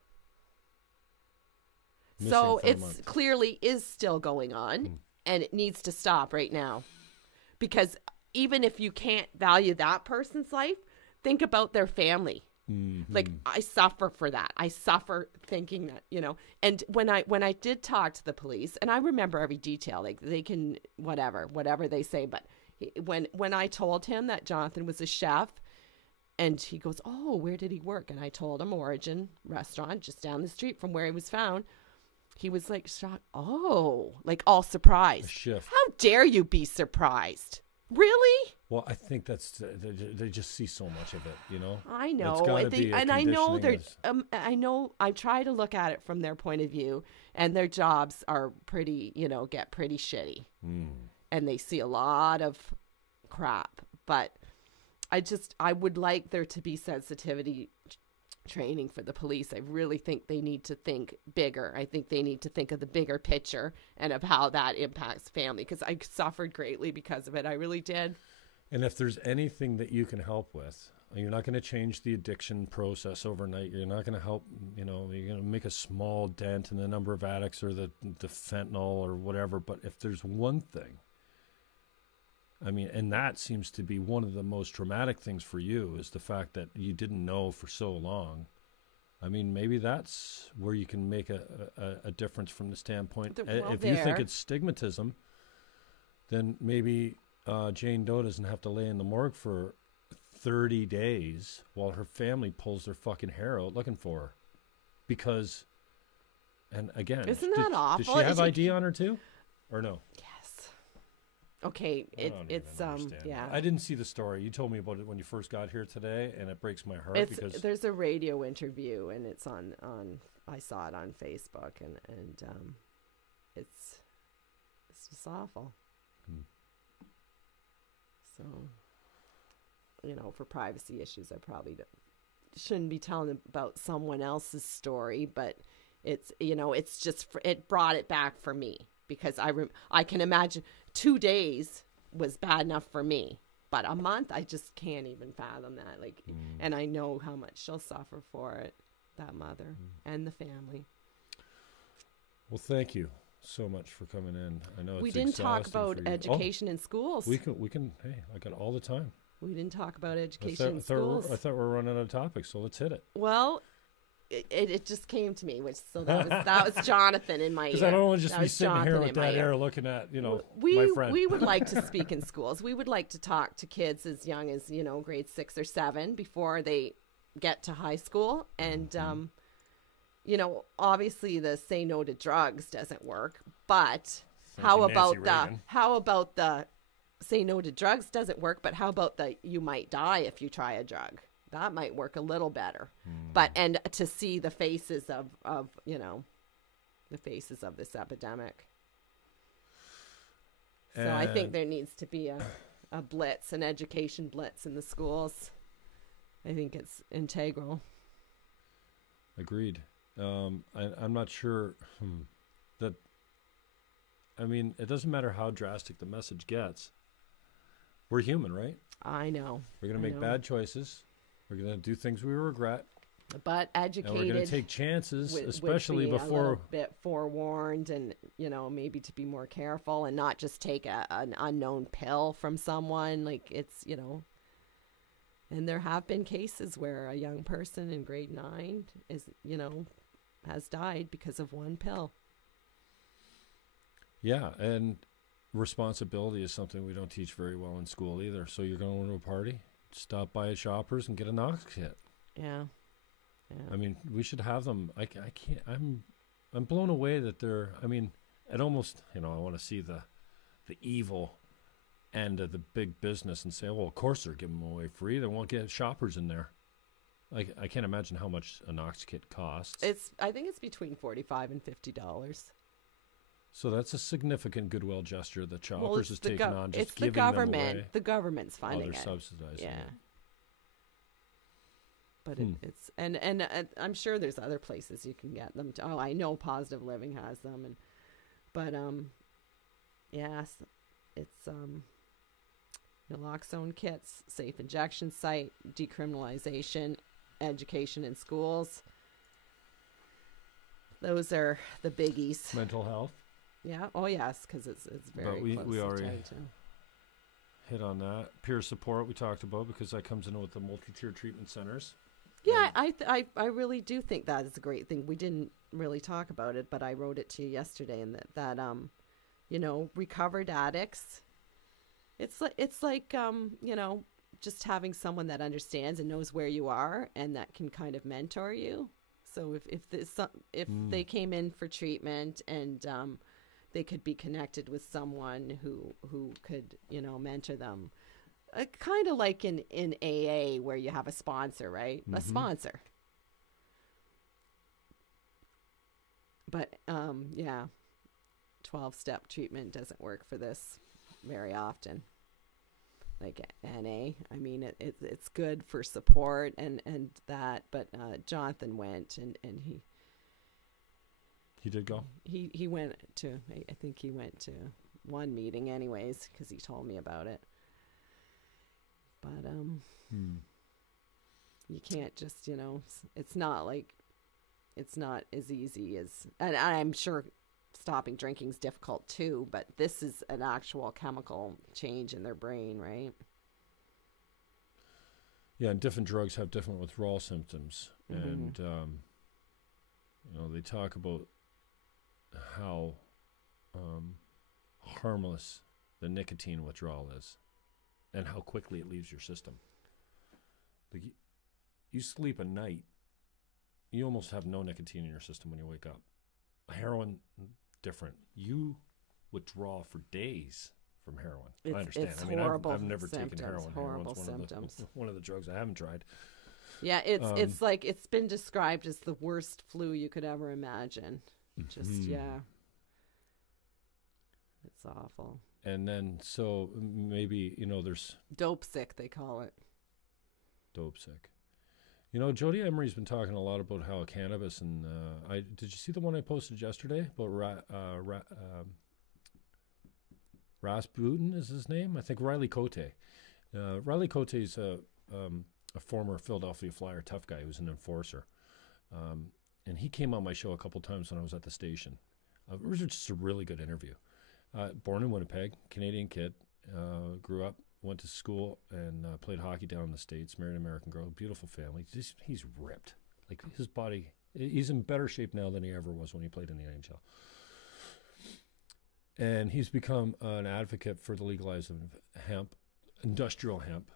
Missing so for a it's month. Clearly is still going on and it needs to stop right now. Because even if you can't value that person's life, think about their family. Mm-hmm. Like, I suffer for that. I suffer thinking that, and when I did talk to the police, and I remember every detail, like they can, whatever they say. But when I told him that Johnathan was a chef, and he goes, "Oh, where did he work?" And I told him Origin Restaurant just down the street from where he was found. He was like shocked. Oh, like all surprised. A shift. How dare you be surprised? Really? Well, I think that's they just see so much of it, I know, I know. I try to look at it from their point of view, and their jobs are pretty, get pretty shitty, and they see a lot of crap. But I would like there to be sensitivity training for the police. I really think they need to think bigger. I think they need to think of the bigger picture and of how that impacts family, because I suffered greatly because of it. I really did. And if there's anything that you can help with, you're not going to change the addiction process overnight. You're not going to help, you're going to make a small dent in the number of addicts or the fentanyl or whatever. But if there's one thing, and that seems to be one of the most traumatic things for you, is the fact that you didn't know for so long. Maybe that's where you can make a difference from the standpoint. If you think it's stigmatism, then maybe Jane Doe doesn't have to lay in the morgue for 30 days while her family pulls their fucking hair out looking for her. Because, and again, isn't that awful? Does she have ID on her too? Or no? Yes. Okay, it's yeah. I didn't see the story. You told me about it when you first got here today, and it breaks my heart because there's a radio interview, and it's on I saw it on Facebook, and it's just awful. So, for privacy issues, I probably shouldn't be telling about someone else's story, but it's just it brought it back for me. Because I can imagine 2 days was bad enough for me, but a month, I just can't even fathom that. And I know how much she'll suffer for it, that mother and the family. Well, thank you so much for coming in. I know we didn't talk about education in schools. We can. Hey, I got all the time. We didn't talk about education in schools. I thought we were running out of topics, so let's hit it. Well, it just came to me, that was Johnathan in my ear. Because I don't want to just be sitting Johnathan here with that air looking at, my friend. We would like to speak in schools. We would like to talk to kids as young as, grade 6 or 7 before they get to high school. And, obviously the say no to drugs doesn't work, but how about the say no to drugs doesn't work, but how about the you might die if you try a drug? That might work a little better. But, and to see the faces of the faces of this epidemic. So I think there needs to be a blitz, an education blitz in the schools. I think it's integral. Agreed. I'm not sure that, it doesn't matter how drastic the message gets. We're human, right? I know. We're going to make bad choices. We're going to do things we regret. But educated. And we're going to take chances, especially before. A little bit forewarned and, maybe to be more careful and not just take an unknown pill from someone. Like it's, and there have been cases where a young person in grade 9 is, has died because of one pill. Yeah. And responsibility is something we don't teach very well in school either. So you're going to a party, stop by at Shoppers and get a Knox kit. Yeah. We should have them. I can't. I'm blown away that they're. It almost. I want to see the evil end of the big business and say, well, of course they're giving them away free. They won't get Shoppers in there. I can't imagine how much a Knox kit costs. I think it's between $45 and $50. So that's a significant goodwill gesture that Shoppers is taking on. Just it's giving the government. Them away. The government's funding they're it. Subsidizing it. But it's and I'm sure there's other places you can get them. I know Positive Living has them, yes, it's naloxone kits, safe injection site, decriminalization, education in schools. Those are the biggies. Mental health. Yeah. Oh yes, because it's very. But we already hit on that. Peer support we talked about because that comes in with the multi-tier treatment centers. Yeah, I really do think that is a great thing. We didn't really talk about it, but I wrote it to you yesterday, and that recovered addicts. It's like just having someone that understands and knows where you are and that can kind of mentor you. So if they came in for treatment and they could be connected with someone who could mentor them. Kind of like in AA where you have a sponsor, right? Mm-hmm. A sponsor. But 12-step treatment doesn't work for this very often. Like NA, it's good for support and that, but Johnathan went and he did go. He went to I think he went to one meeting anyways because he told me about it. But you can't just, it's not as easy as, and I'm sure stopping drinking is difficult too, but this is an actual chemical change in their brain, right? Yeah, and different drugs have different withdrawal symptoms. Mm-hmm. And, they talk about how harmless the nicotine withdrawal is. And how quickly it leaves your system. Like you sleep a night, you almost have no nicotine in your system when you wake up. Heroin, different. You withdraw for days from heroin. I understand. It's horrible. I've never taken heroin. Horrible symptoms. One of the drugs I haven't tried. Yeah, it's like it's been described as the worst flu you could ever imagine. Just it's awful. And then, so maybe, there's... Dope sick, they call it. Dope sick. Jody Emery's been talking a lot about how cannabis and... did you see the one I posted yesterday about Rasputin is his name? I think Riley Cote. Riley Cote's a former Philadelphia Flyer tough guy. He was an enforcer. And he came on my show a couple times when I was at the station. It was just a really good interview. Born in Winnipeg, Canadian kid, grew up, went to school, and played hockey down in the States, married an American girl, beautiful family. He's ripped. Like his body, he's in better shape now than he ever was when he played in the NHL. And he's become an advocate for the legalization of hemp, industrial hemp,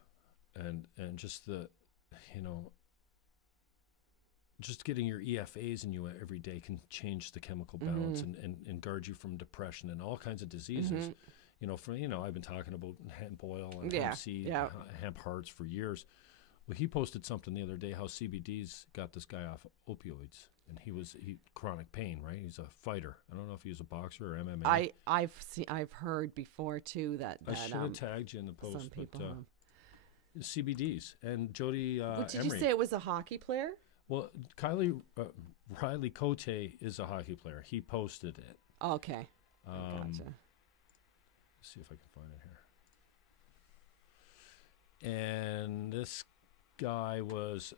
and just the, just getting your EFAs in you every day can change the chemical balance and guard you from depression and all kinds of diseases. I've been talking about hemp oil and hemp seed, hemp hearts for years. Well, he posted something the other day how CBD's got this guy off opioids, and he chronic pain, right? He's a fighter. I don't know if he was a boxer or MMA. I've heard before too that I should have tagged you in the post. Some people CBD's and Jody. Did you say it was a hockey player? Well, Riley Cote is a hockey player. He posted it. Okay. Gotcha. Let's see if I can find it here. And this guy was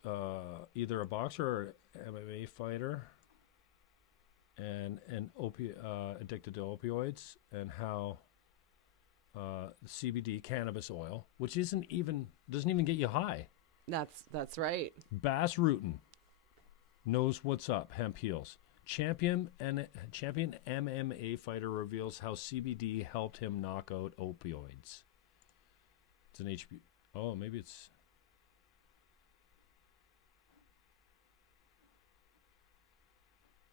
either a boxer or MMA fighter, and addicted to opioids, and how CBD cannabis oil, which doesn't even get you high. That's right. Bass Rutten knows what's up. Hemp heals. Champion MMA fighter reveals how CBD helped him knock out opioids. It's an HBO. Oh, maybe it's.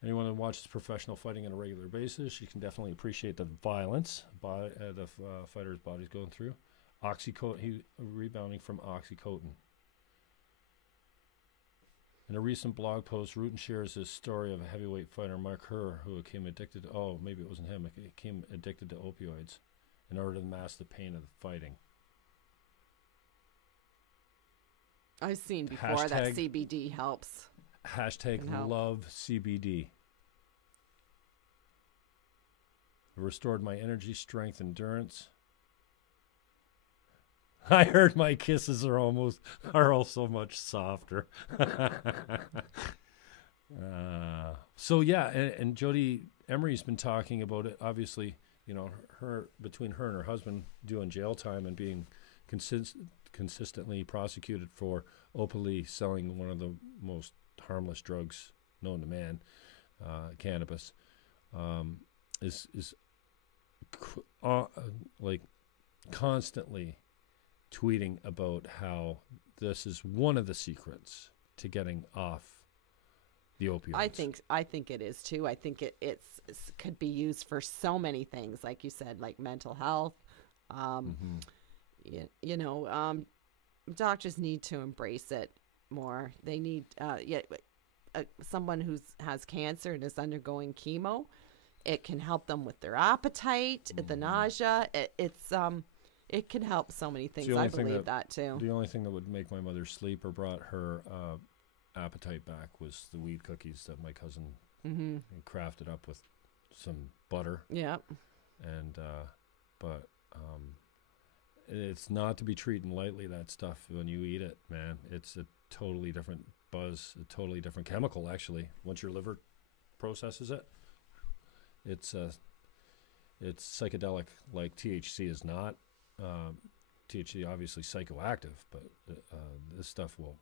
Anyone that watches professional fighting on a regular basis, you can definitely appreciate the violence the fighter's body's going through. Oxycontin, he rebounding from Oxycontin. In a recent blog post, Rutten shares his story of a heavyweight fighter, Mark Herr, who became addicted. Maybe it wasn't him. He became addicted to opioids in order to mask the pain of the fighting. I've seen before that CBD helps. #love CBD. Restored my energy, strength, endurance. I heard my kisses are also much softer. And Jody Emery's been talking about it. Obviously, between her and her husband doing jail time and being consistently prosecuted for openly selling one of the most harmless drugs known to man, cannabis, is constantly tweeting about how this is one of the secrets to getting off the opioids. I think it is too. I think it could be used for so many things, like you said, like mental health. Doctors need to embrace it more. They need someone who has cancer and is undergoing chemo. It can help them with their appetite, the nausea. It can help so many things. I believe that too. The only thing that would make my mother sleep or brought her appetite back was the weed cookies that my cousin crafted up with some butter. Yeah. And it's not to be treated lightly, that stuff. When you eat it, man, it's a totally different buzz, a totally different chemical, actually. Once your liver processes it, it's psychedelic. Like THC is not. THC obviously psychoactive, but this stuff will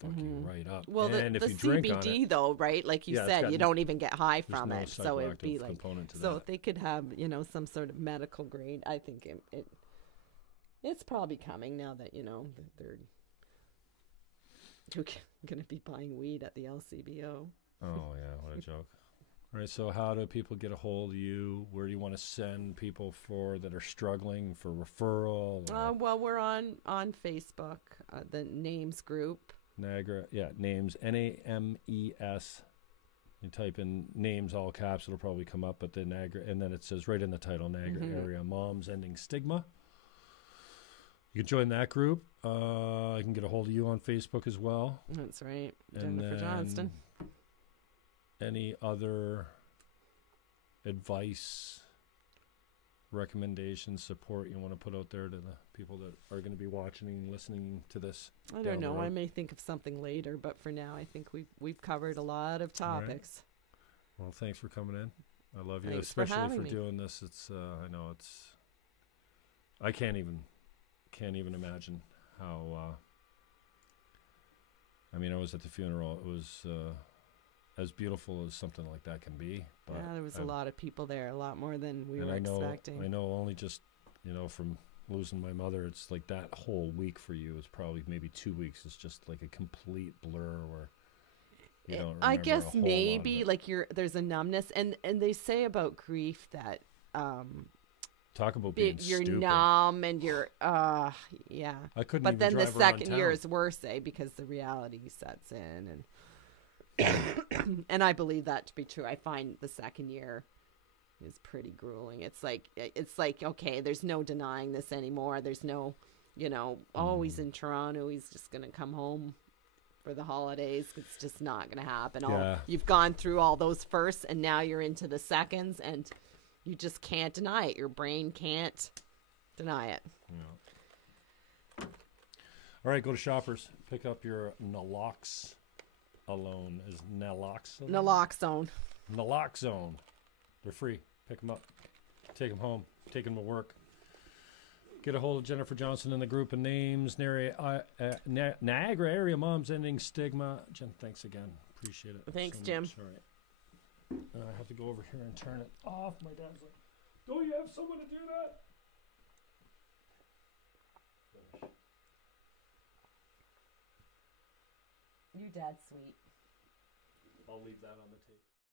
fuck you right up. Well, and the if you drink CBD on it, though, right? Like you said, you don't even get high from it, so it'd be like so they could have some sort of medical grade. I think it's probably coming now that they're going to be buying weed at the LCBO. Oh yeah, what a joke. All right, so how do people get a hold of you? Where do you want to send people that are struggling for referral? Well, we're on Facebook, the NAMES group. Niagara, NAMES, NAMES. You type in NAMES, all caps, it'll probably come up, but the Niagara, and then it says right in the title, Niagara Area Moms Ending Stigma. You can join that group. I can get a hold of you on Facebook as well. That's right, Jennifer Johnston. Any other advice, recommendations, support you want to put out there to the people that are going to be watching and listening to this? I don't know. I may think of something later, but for now, I think we've covered a lot of topics. Right. Well, thanks for coming in. I love you, thanks especially for me. doing this. It's I know it's. I can't even imagine how I mean, I was at the funeral. It was as beautiful as something like that can be. But yeah, there was a lot of people there, a lot more than we were expecting. I know only just, from losing my mother, it's like that whole week for you is probably maybe 2 weeks. It's just like a complete blur where you don't remember I guess a whole maybe lot of it. there's a numbness, and they say about grief that Talk about being you're stupid. numb and you're yeah. I couldn't But even then the drive around second town. year is worse, because the reality sets in, and and I believe that to be true. I find the second year is pretty grueling. It's like okay, there's no denying this anymore. There's no, he's in Toronto. He's just gonna come home for the holidays. It's just not gonna happen. Yeah. You've gone through all those firsts, and now you're into the seconds, and you just can't deny it. Your brain can't deny it. Yeah. All right, go to Shoppers. Pick up your naloxone. Is naloxone? Naloxone. Naloxone. They're free. Pick them up. Take them home. Take them to work. Get a hold of Jennifer Johnston in the group of names. Niagara area moms ending stigma. Jen, thanks again. Appreciate it. Thanks, so Jim. much. All right. I have to go over here and turn it off. My dad's like, don't you have someone to do that? Finish. Your dad's sweet. I'll leave that on the tape.